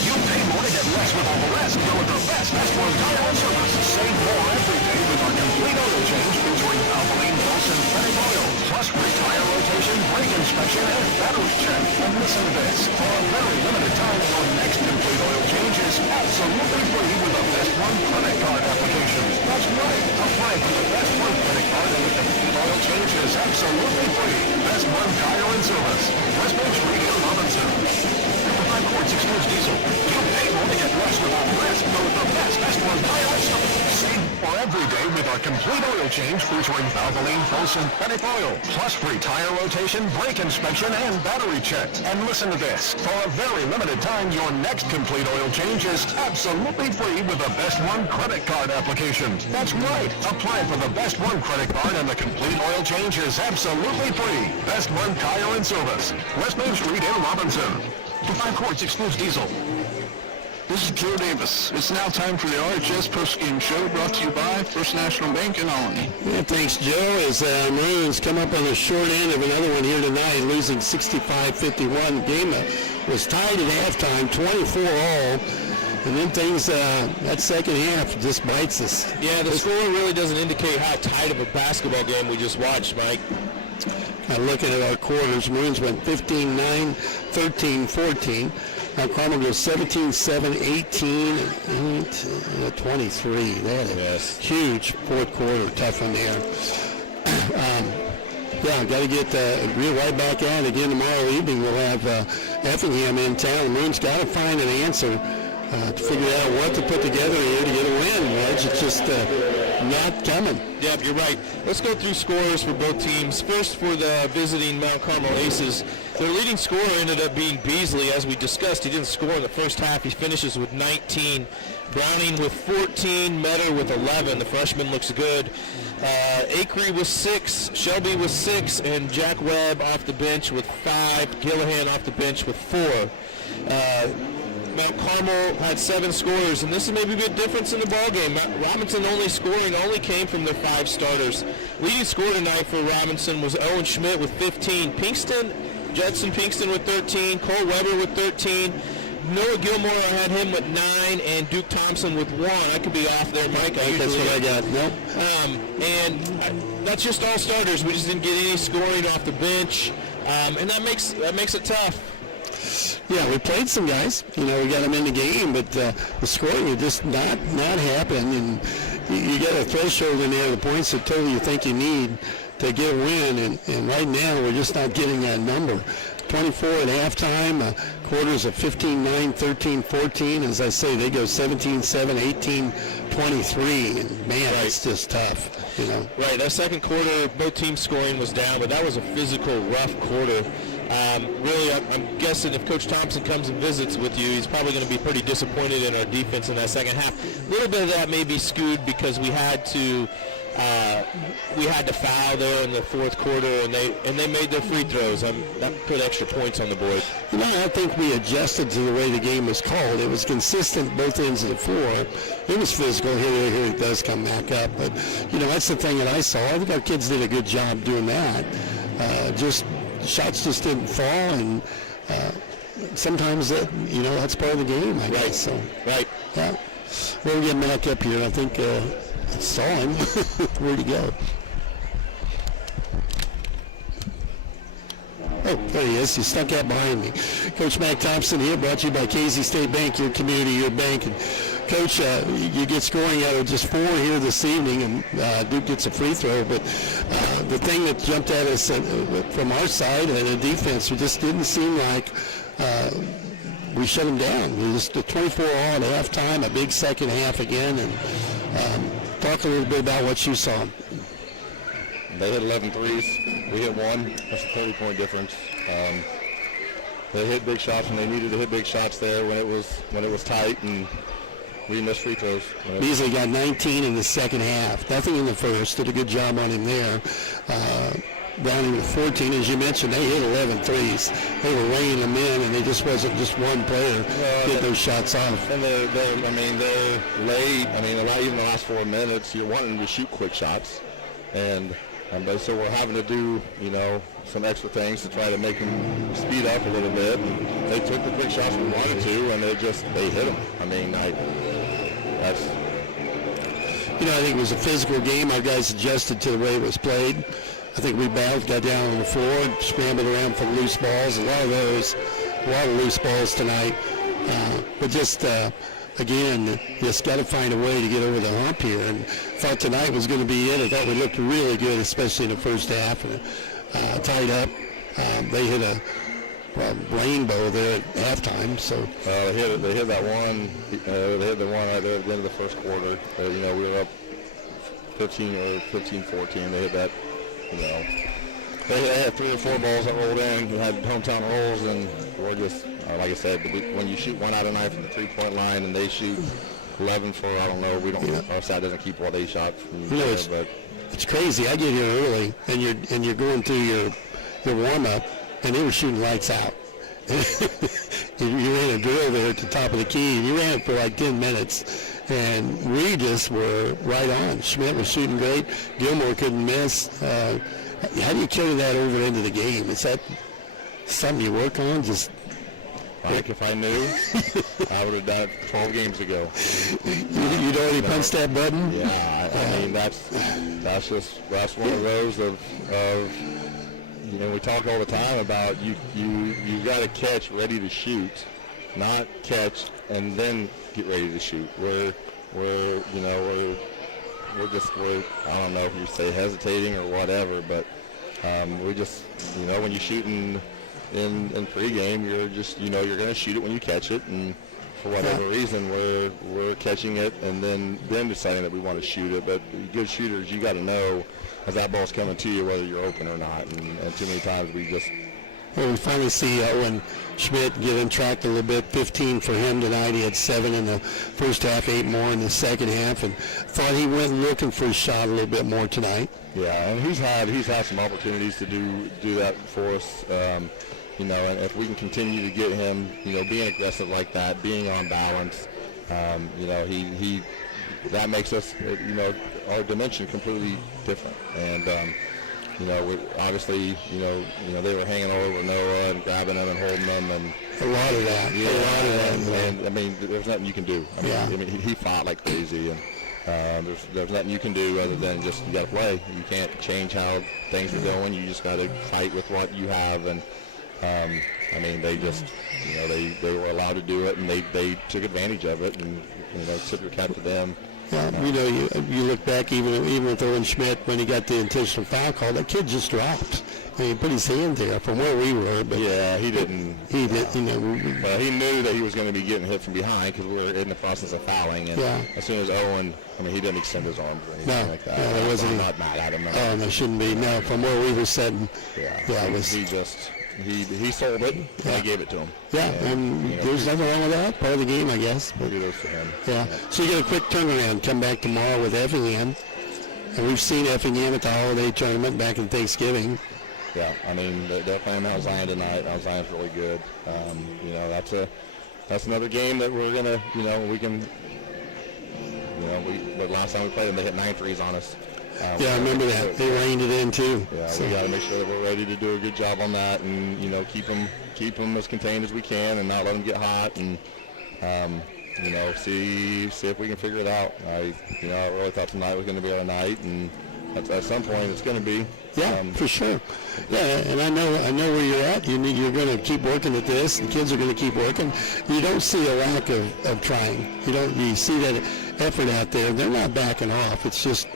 You pay more to get less with all the rest. Go with the best one tire and service. Save more every day with our complete oil change featuring Alkaline Plus and Synthetic Oil. Plus free tire rotation, brake inspection, and battery check. And listen to this. For a very limited time, your next complete oil change is absolutely free with a Best One credit card application. That's right. Apply for the Best One credit card and the complete oil change is absolutely free. Best One tire and service. West Main Street in Robinson. 55 quarts excludes diesel. You pay more to get less without less. Go with the best one tire and service. Save for every day with our complete oil change featuring Alkaline Full Synthetic Oil. Plus free tire rotation, brake inspection, and battery check. And listen to this. For a very limited time, your next complete oil change is absolutely free with the Best One credit card application. That's right. Apply for the Best One credit card and the complete oil change is absolutely free. Best One tire and service. West Main Street in Robinson. 5 quarts excludes diesel. This is Joe Davis. It's now time for the RHS postgame show brought to you by First National Bank in Albany. Yeah, thanks, Joe. As Maroons come up on the short end of another one here tonight, losing 65-51. The game was tied at halftime, 24-all. And then things, that second half just bites us. Yeah, the score really doesn't indicate how tight of a basketball game we just watched, Mike. Now looking at our quarters, Maroons went 15-9, 13-14. Now Carmel goes 17-7, 18, 23. That is huge fourth quarter, tough one there. Got to get right back at it again tomorrow evening. We'll have Effingham in town. The Maroons got to find an answer to figure out what to put together here to get a win. Reg. It's just not coming. Yeah, you're right. Let's go through scores for both teams. First, for the visiting Mount Carmel Aces, their leading scorer ended up being Beasley. As we discussed, he didn't score in the first half. He finishes with 19. Browning with 14. Metter with 11. The freshman looks good. Acree with 6. Shelby with 6. And Jack Webb off the bench with 5. Gillihan off the bench with 4. Mount Carmel had 7 scorers, and this is maybe a bit difference in the ballgame. Robinson only came from their 5 starters. Leading scorer tonight for Robinson was Owen Schmidt with 15. Judson Pinkston with 13. Cole Weber with 13. Noah Gilmore, I had him with 9, and Duke Thompson with 1. I could be off there, Mike. That's what I got. Nope. And that's just all starters. We just didn't get any scoring off the bench, and that makes it tough. Yeah, we played some guys. We got them in the game, but the scoring is just not happening. And you got a threshold in there, the points that total you think you need to get a win. And right now, we're just not getting that number. 24 at halftime, quarters of 15-9, 13-14. As I say, they go 17-7, 18-23. And man, it's just tough. Right, that second quarter, both teams scoring was down, but that was a physical, rough quarter. Really, I'm guessing if Coach Thompson comes and visits with you, he's probably going to be pretty disappointed in our defense in that second half. A little bit of that may be skewed because we had to foul there in the fourth quarter, and they made their free throws. That put extra points on the board. I think we adjusted to the way the game was called. It was consistent both ends of the floor. It was physical. Here it does come back up. But, that's the thing that I saw. I think our kids did a good job doing that. Shots just didn't fall, and sometimes that's part of the game, I guess. So, right. Yeah. We'll get back up here. I think I saw him. Where'd he go? Oh, there he is. He stuck out behind me. Coach Mac Thompson here, brought to you by Casey State Bank, your community, your bank. And Coach, you get scoring out of just 4 here this evening, and Duke gets a free throw. But the thing that jumped at us from our side, the defense, it just didn't seem like we shut them down. We just 24 all at halftime, a big second half again, and thought talk a little bit about what you saw. They hit 11 threes. We hit one. That's a 30-point difference. They hit big shots when they needed to hit big shots there when it was tight, and we missed free throws. Beasley got 19 in the second half. Nothing in the first. Did a good job on him there. Down to 14, as you mentioned, they hit 11 threes. They were weighing them in, and it just wasn't just one player get those shots off. And they're late. Even the last 4 minutes, you're wanting to shoot quick shots, and so we're having to do, some extra things to try to make them speed up a little bit. And they took the quick shots we wanted to, and they hit them. I think it was a physical game. Our guys adjusted to the way it was played. I think we got down on the floor, scrambled around for loose balls. A lot of loose balls tonight. But just, again, just got to find a way to get over the hump here. And thought tonight was going to be it. I thought we looked really good, especially in the first half. And tied up. They hit a rainbow there at halftime. So they hit that one. They hit the one right there at the end of the first quarter. We were up 15-14. They hit that. They had 3 or 4 balls that rolled in. We had hometown rolls, and we're just, like I said, when you shoot 1 out of 9 from the 3-point line and they shoot 11 for, I don't know, our side doesn't keep what they shot from there, but it's crazy. I get here early, and you're going through your warm-up, and they were shooting lights out. You ran a drill there at the top of the key, and you ran it for like 10 minutes. And we just were right on. Schmidt was shooting great. Gilmore couldn't miss. How do you carry that over into the game? Is that something you work on? If I knew, I would have done it 12 games ago. You'd already punched that button? Yeah, that's one of those of we talk all the time about you got to catch ready to shoot, not catch and then get ready to shoot. We're I don't know if you say hesitating or whatever, but we just when you're shooting in pregame, you're just you're going to shoot it when you catch it, and for whatever reason we're catching it and then deciding that we want to shoot it. But good shooters, you got to know as that ball's coming to you whether you're open or not, and too many times we just. Well, we finally see Owen Schmidt get him tracked a little bit. 15 for him tonight. He had 7 in the first half, 8 more in the second half, and thought he went looking for his shot a little bit more tonight. Yeah, and he's had some opportunities to do that for us. And if we can continue to get him, being aggressive like that, being on balance, he that makes us, our dimension completely different. And obviously, they were hanging over Noah and grabbing them and holding them, and a lot of that. And there's nothing you can do. He fought like crazy, and there's nothing you can do other than just you got to play. You can't change how things are going. You just got to fight with what you have, and they just, they were allowed to do it, and they took advantage of it, and tip your cap to them. Yeah, you look back even with Owen Schmidt when he got the intentional foul call, that kid just dropped. He put his hand there from where we were, but yeah, he didn't. He did, he knew that he was going to be getting hit from behind because we were in the process of fouling, and as soon as Owen, he didn't extend his arms or anything like that. No, there wasn't. I'm not mad at him. Oh, there shouldn't be. No, from where we were sitting. It was. He sold it, and I gave it to him. Yeah, and there's nothing wrong with that. Part of the game, I guess. We'll do those for him. Yeah. So you get a quick turnaround. Come back tomorrow with Effingham. And we've seen Effingham at the holiday tournament back in Thanksgiving. Yeah, they're playing Mount Zion tonight. Mount Zion's really good. That's another game that we're gonna, we can, the last time we played them, they hit 9 threes on us. I remember that. They reined it in too. Yeah, so we got to make sure that we're ready to do a good job on that, and keep them as contained as we can, and not let them get hot, and see if we can figure it out. I really thought tonight was going to be our night, and at some point it's going to be. Yeah, for sure. Yeah, and I know where you're at. You're going to keep working at this. The kids are going to keep working. You don't see a lack of trying. You see that effort out there. They're not backing off. It's just.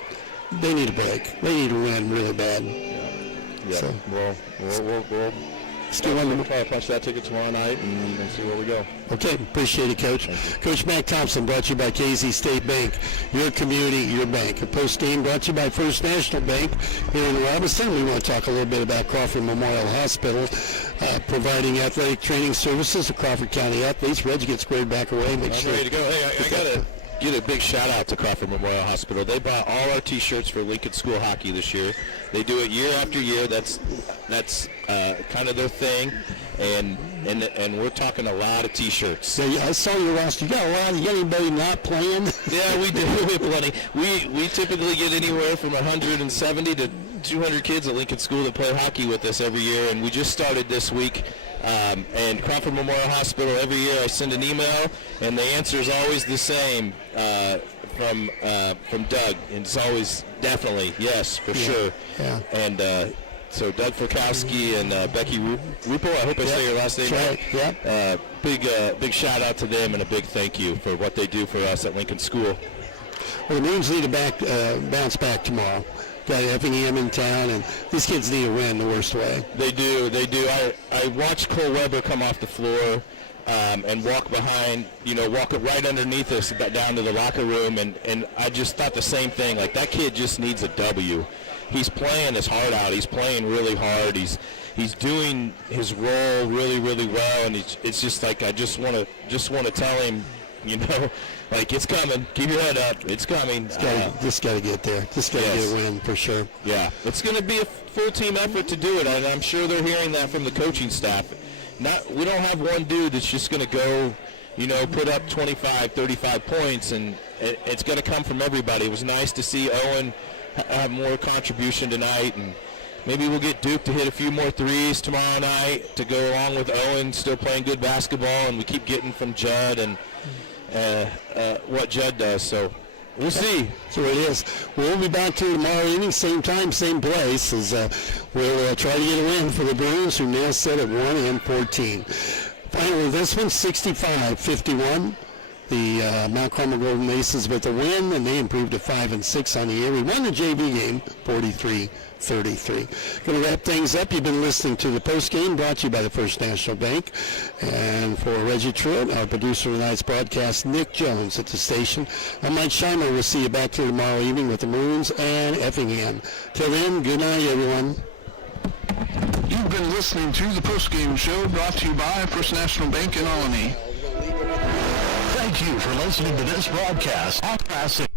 They need a break. They need to win really bad. Yeah. So. We'll Let's get one. We'll probably punch that ticket tomorrow night and see where we go. Okay, appreciate it, Coach. Coach Mac Thompson, brought to you by KZ State Bank, your community, your bank. A post-game brought to you by First National Bank here in Robinson. We want to talk a little bit about Crawford Memorial Hospital, providing athletic training services to Crawford County athletes. Reggie gets squared back away. I'm ready to go. Hey, I got to give a big shout out to Crawford Memorial Hospital. They bought all our T-shirts for Lincoln School Hockey this year. They do it year after year. That's kind of their thing, and we're talking a lot of T-shirts. Yeah, I saw your roster. You got a lot. You got anybody not playing? Yeah, we do. We have plenty. We typically get anywhere from 170 to 200 kids at Lincoln School that play hockey with us every year, and we just started this week. And Crawford Memorial Hospital, every year I send an email, and the answer is always the same from Doug, and it's always definitely yes, for sure. Yeah. And so Doug Furkowski and Becky Rupo, I hope I say your last name right. Yeah. Big shout out to them and a big thank you for what they do for us at Lincoln School. Well, the Maroons need to bounce back tomorrow. Got Effingham in town, and these kids need a win the worst way. They do. I watched Cole Weber come off the floor and walk behind, walk right underneath us down to the locker room, and I just thought the same thing. Like, that kid just needs a W. He's playing his heart out. He's playing really hard. He's doing his role really, really well, and it's just like I just want to tell him, like, it's coming. Keep your head up. It's coming. Just got to get there. Just got to get a win for sure. Yeah, it's going to be a full team effort to do it, and I'm sure they're hearing that from the coaching staff. We don't have one dude that's just going to go, put up 25, 35 points, and it's going to come from everybody. It was nice to see Owen have more contribution tonight, and maybe we'll get Duke to hit a few more threes tomorrow night to go along with Owen still playing good basketball, and we keep getting from Judd and what Judd does. So we'll see. So it is. We'll be back to tomorrow evening, same time, same place, as we'll try to get a win for the Maroons, who now sit at 1-14. Finally, this one, 65-51. The Mount Carmel Golden Aces with a win, and they improved to 5-6 on the year. We won the JV game, 43-33. Going to wrap things up. You've been listening to the post game brought to you by the First National Bank. And for Reggie Truitt, our producer of tonight's broadcast, Nick Jones at the station. I'm Mike Scheimer. We'll see you back here tomorrow evening with the Maroons and Effingham. Till then, good night, everyone. You've been listening to the post game show brought to you by First National Bank in Albany. Thank you for listening to this broadcast on Classic.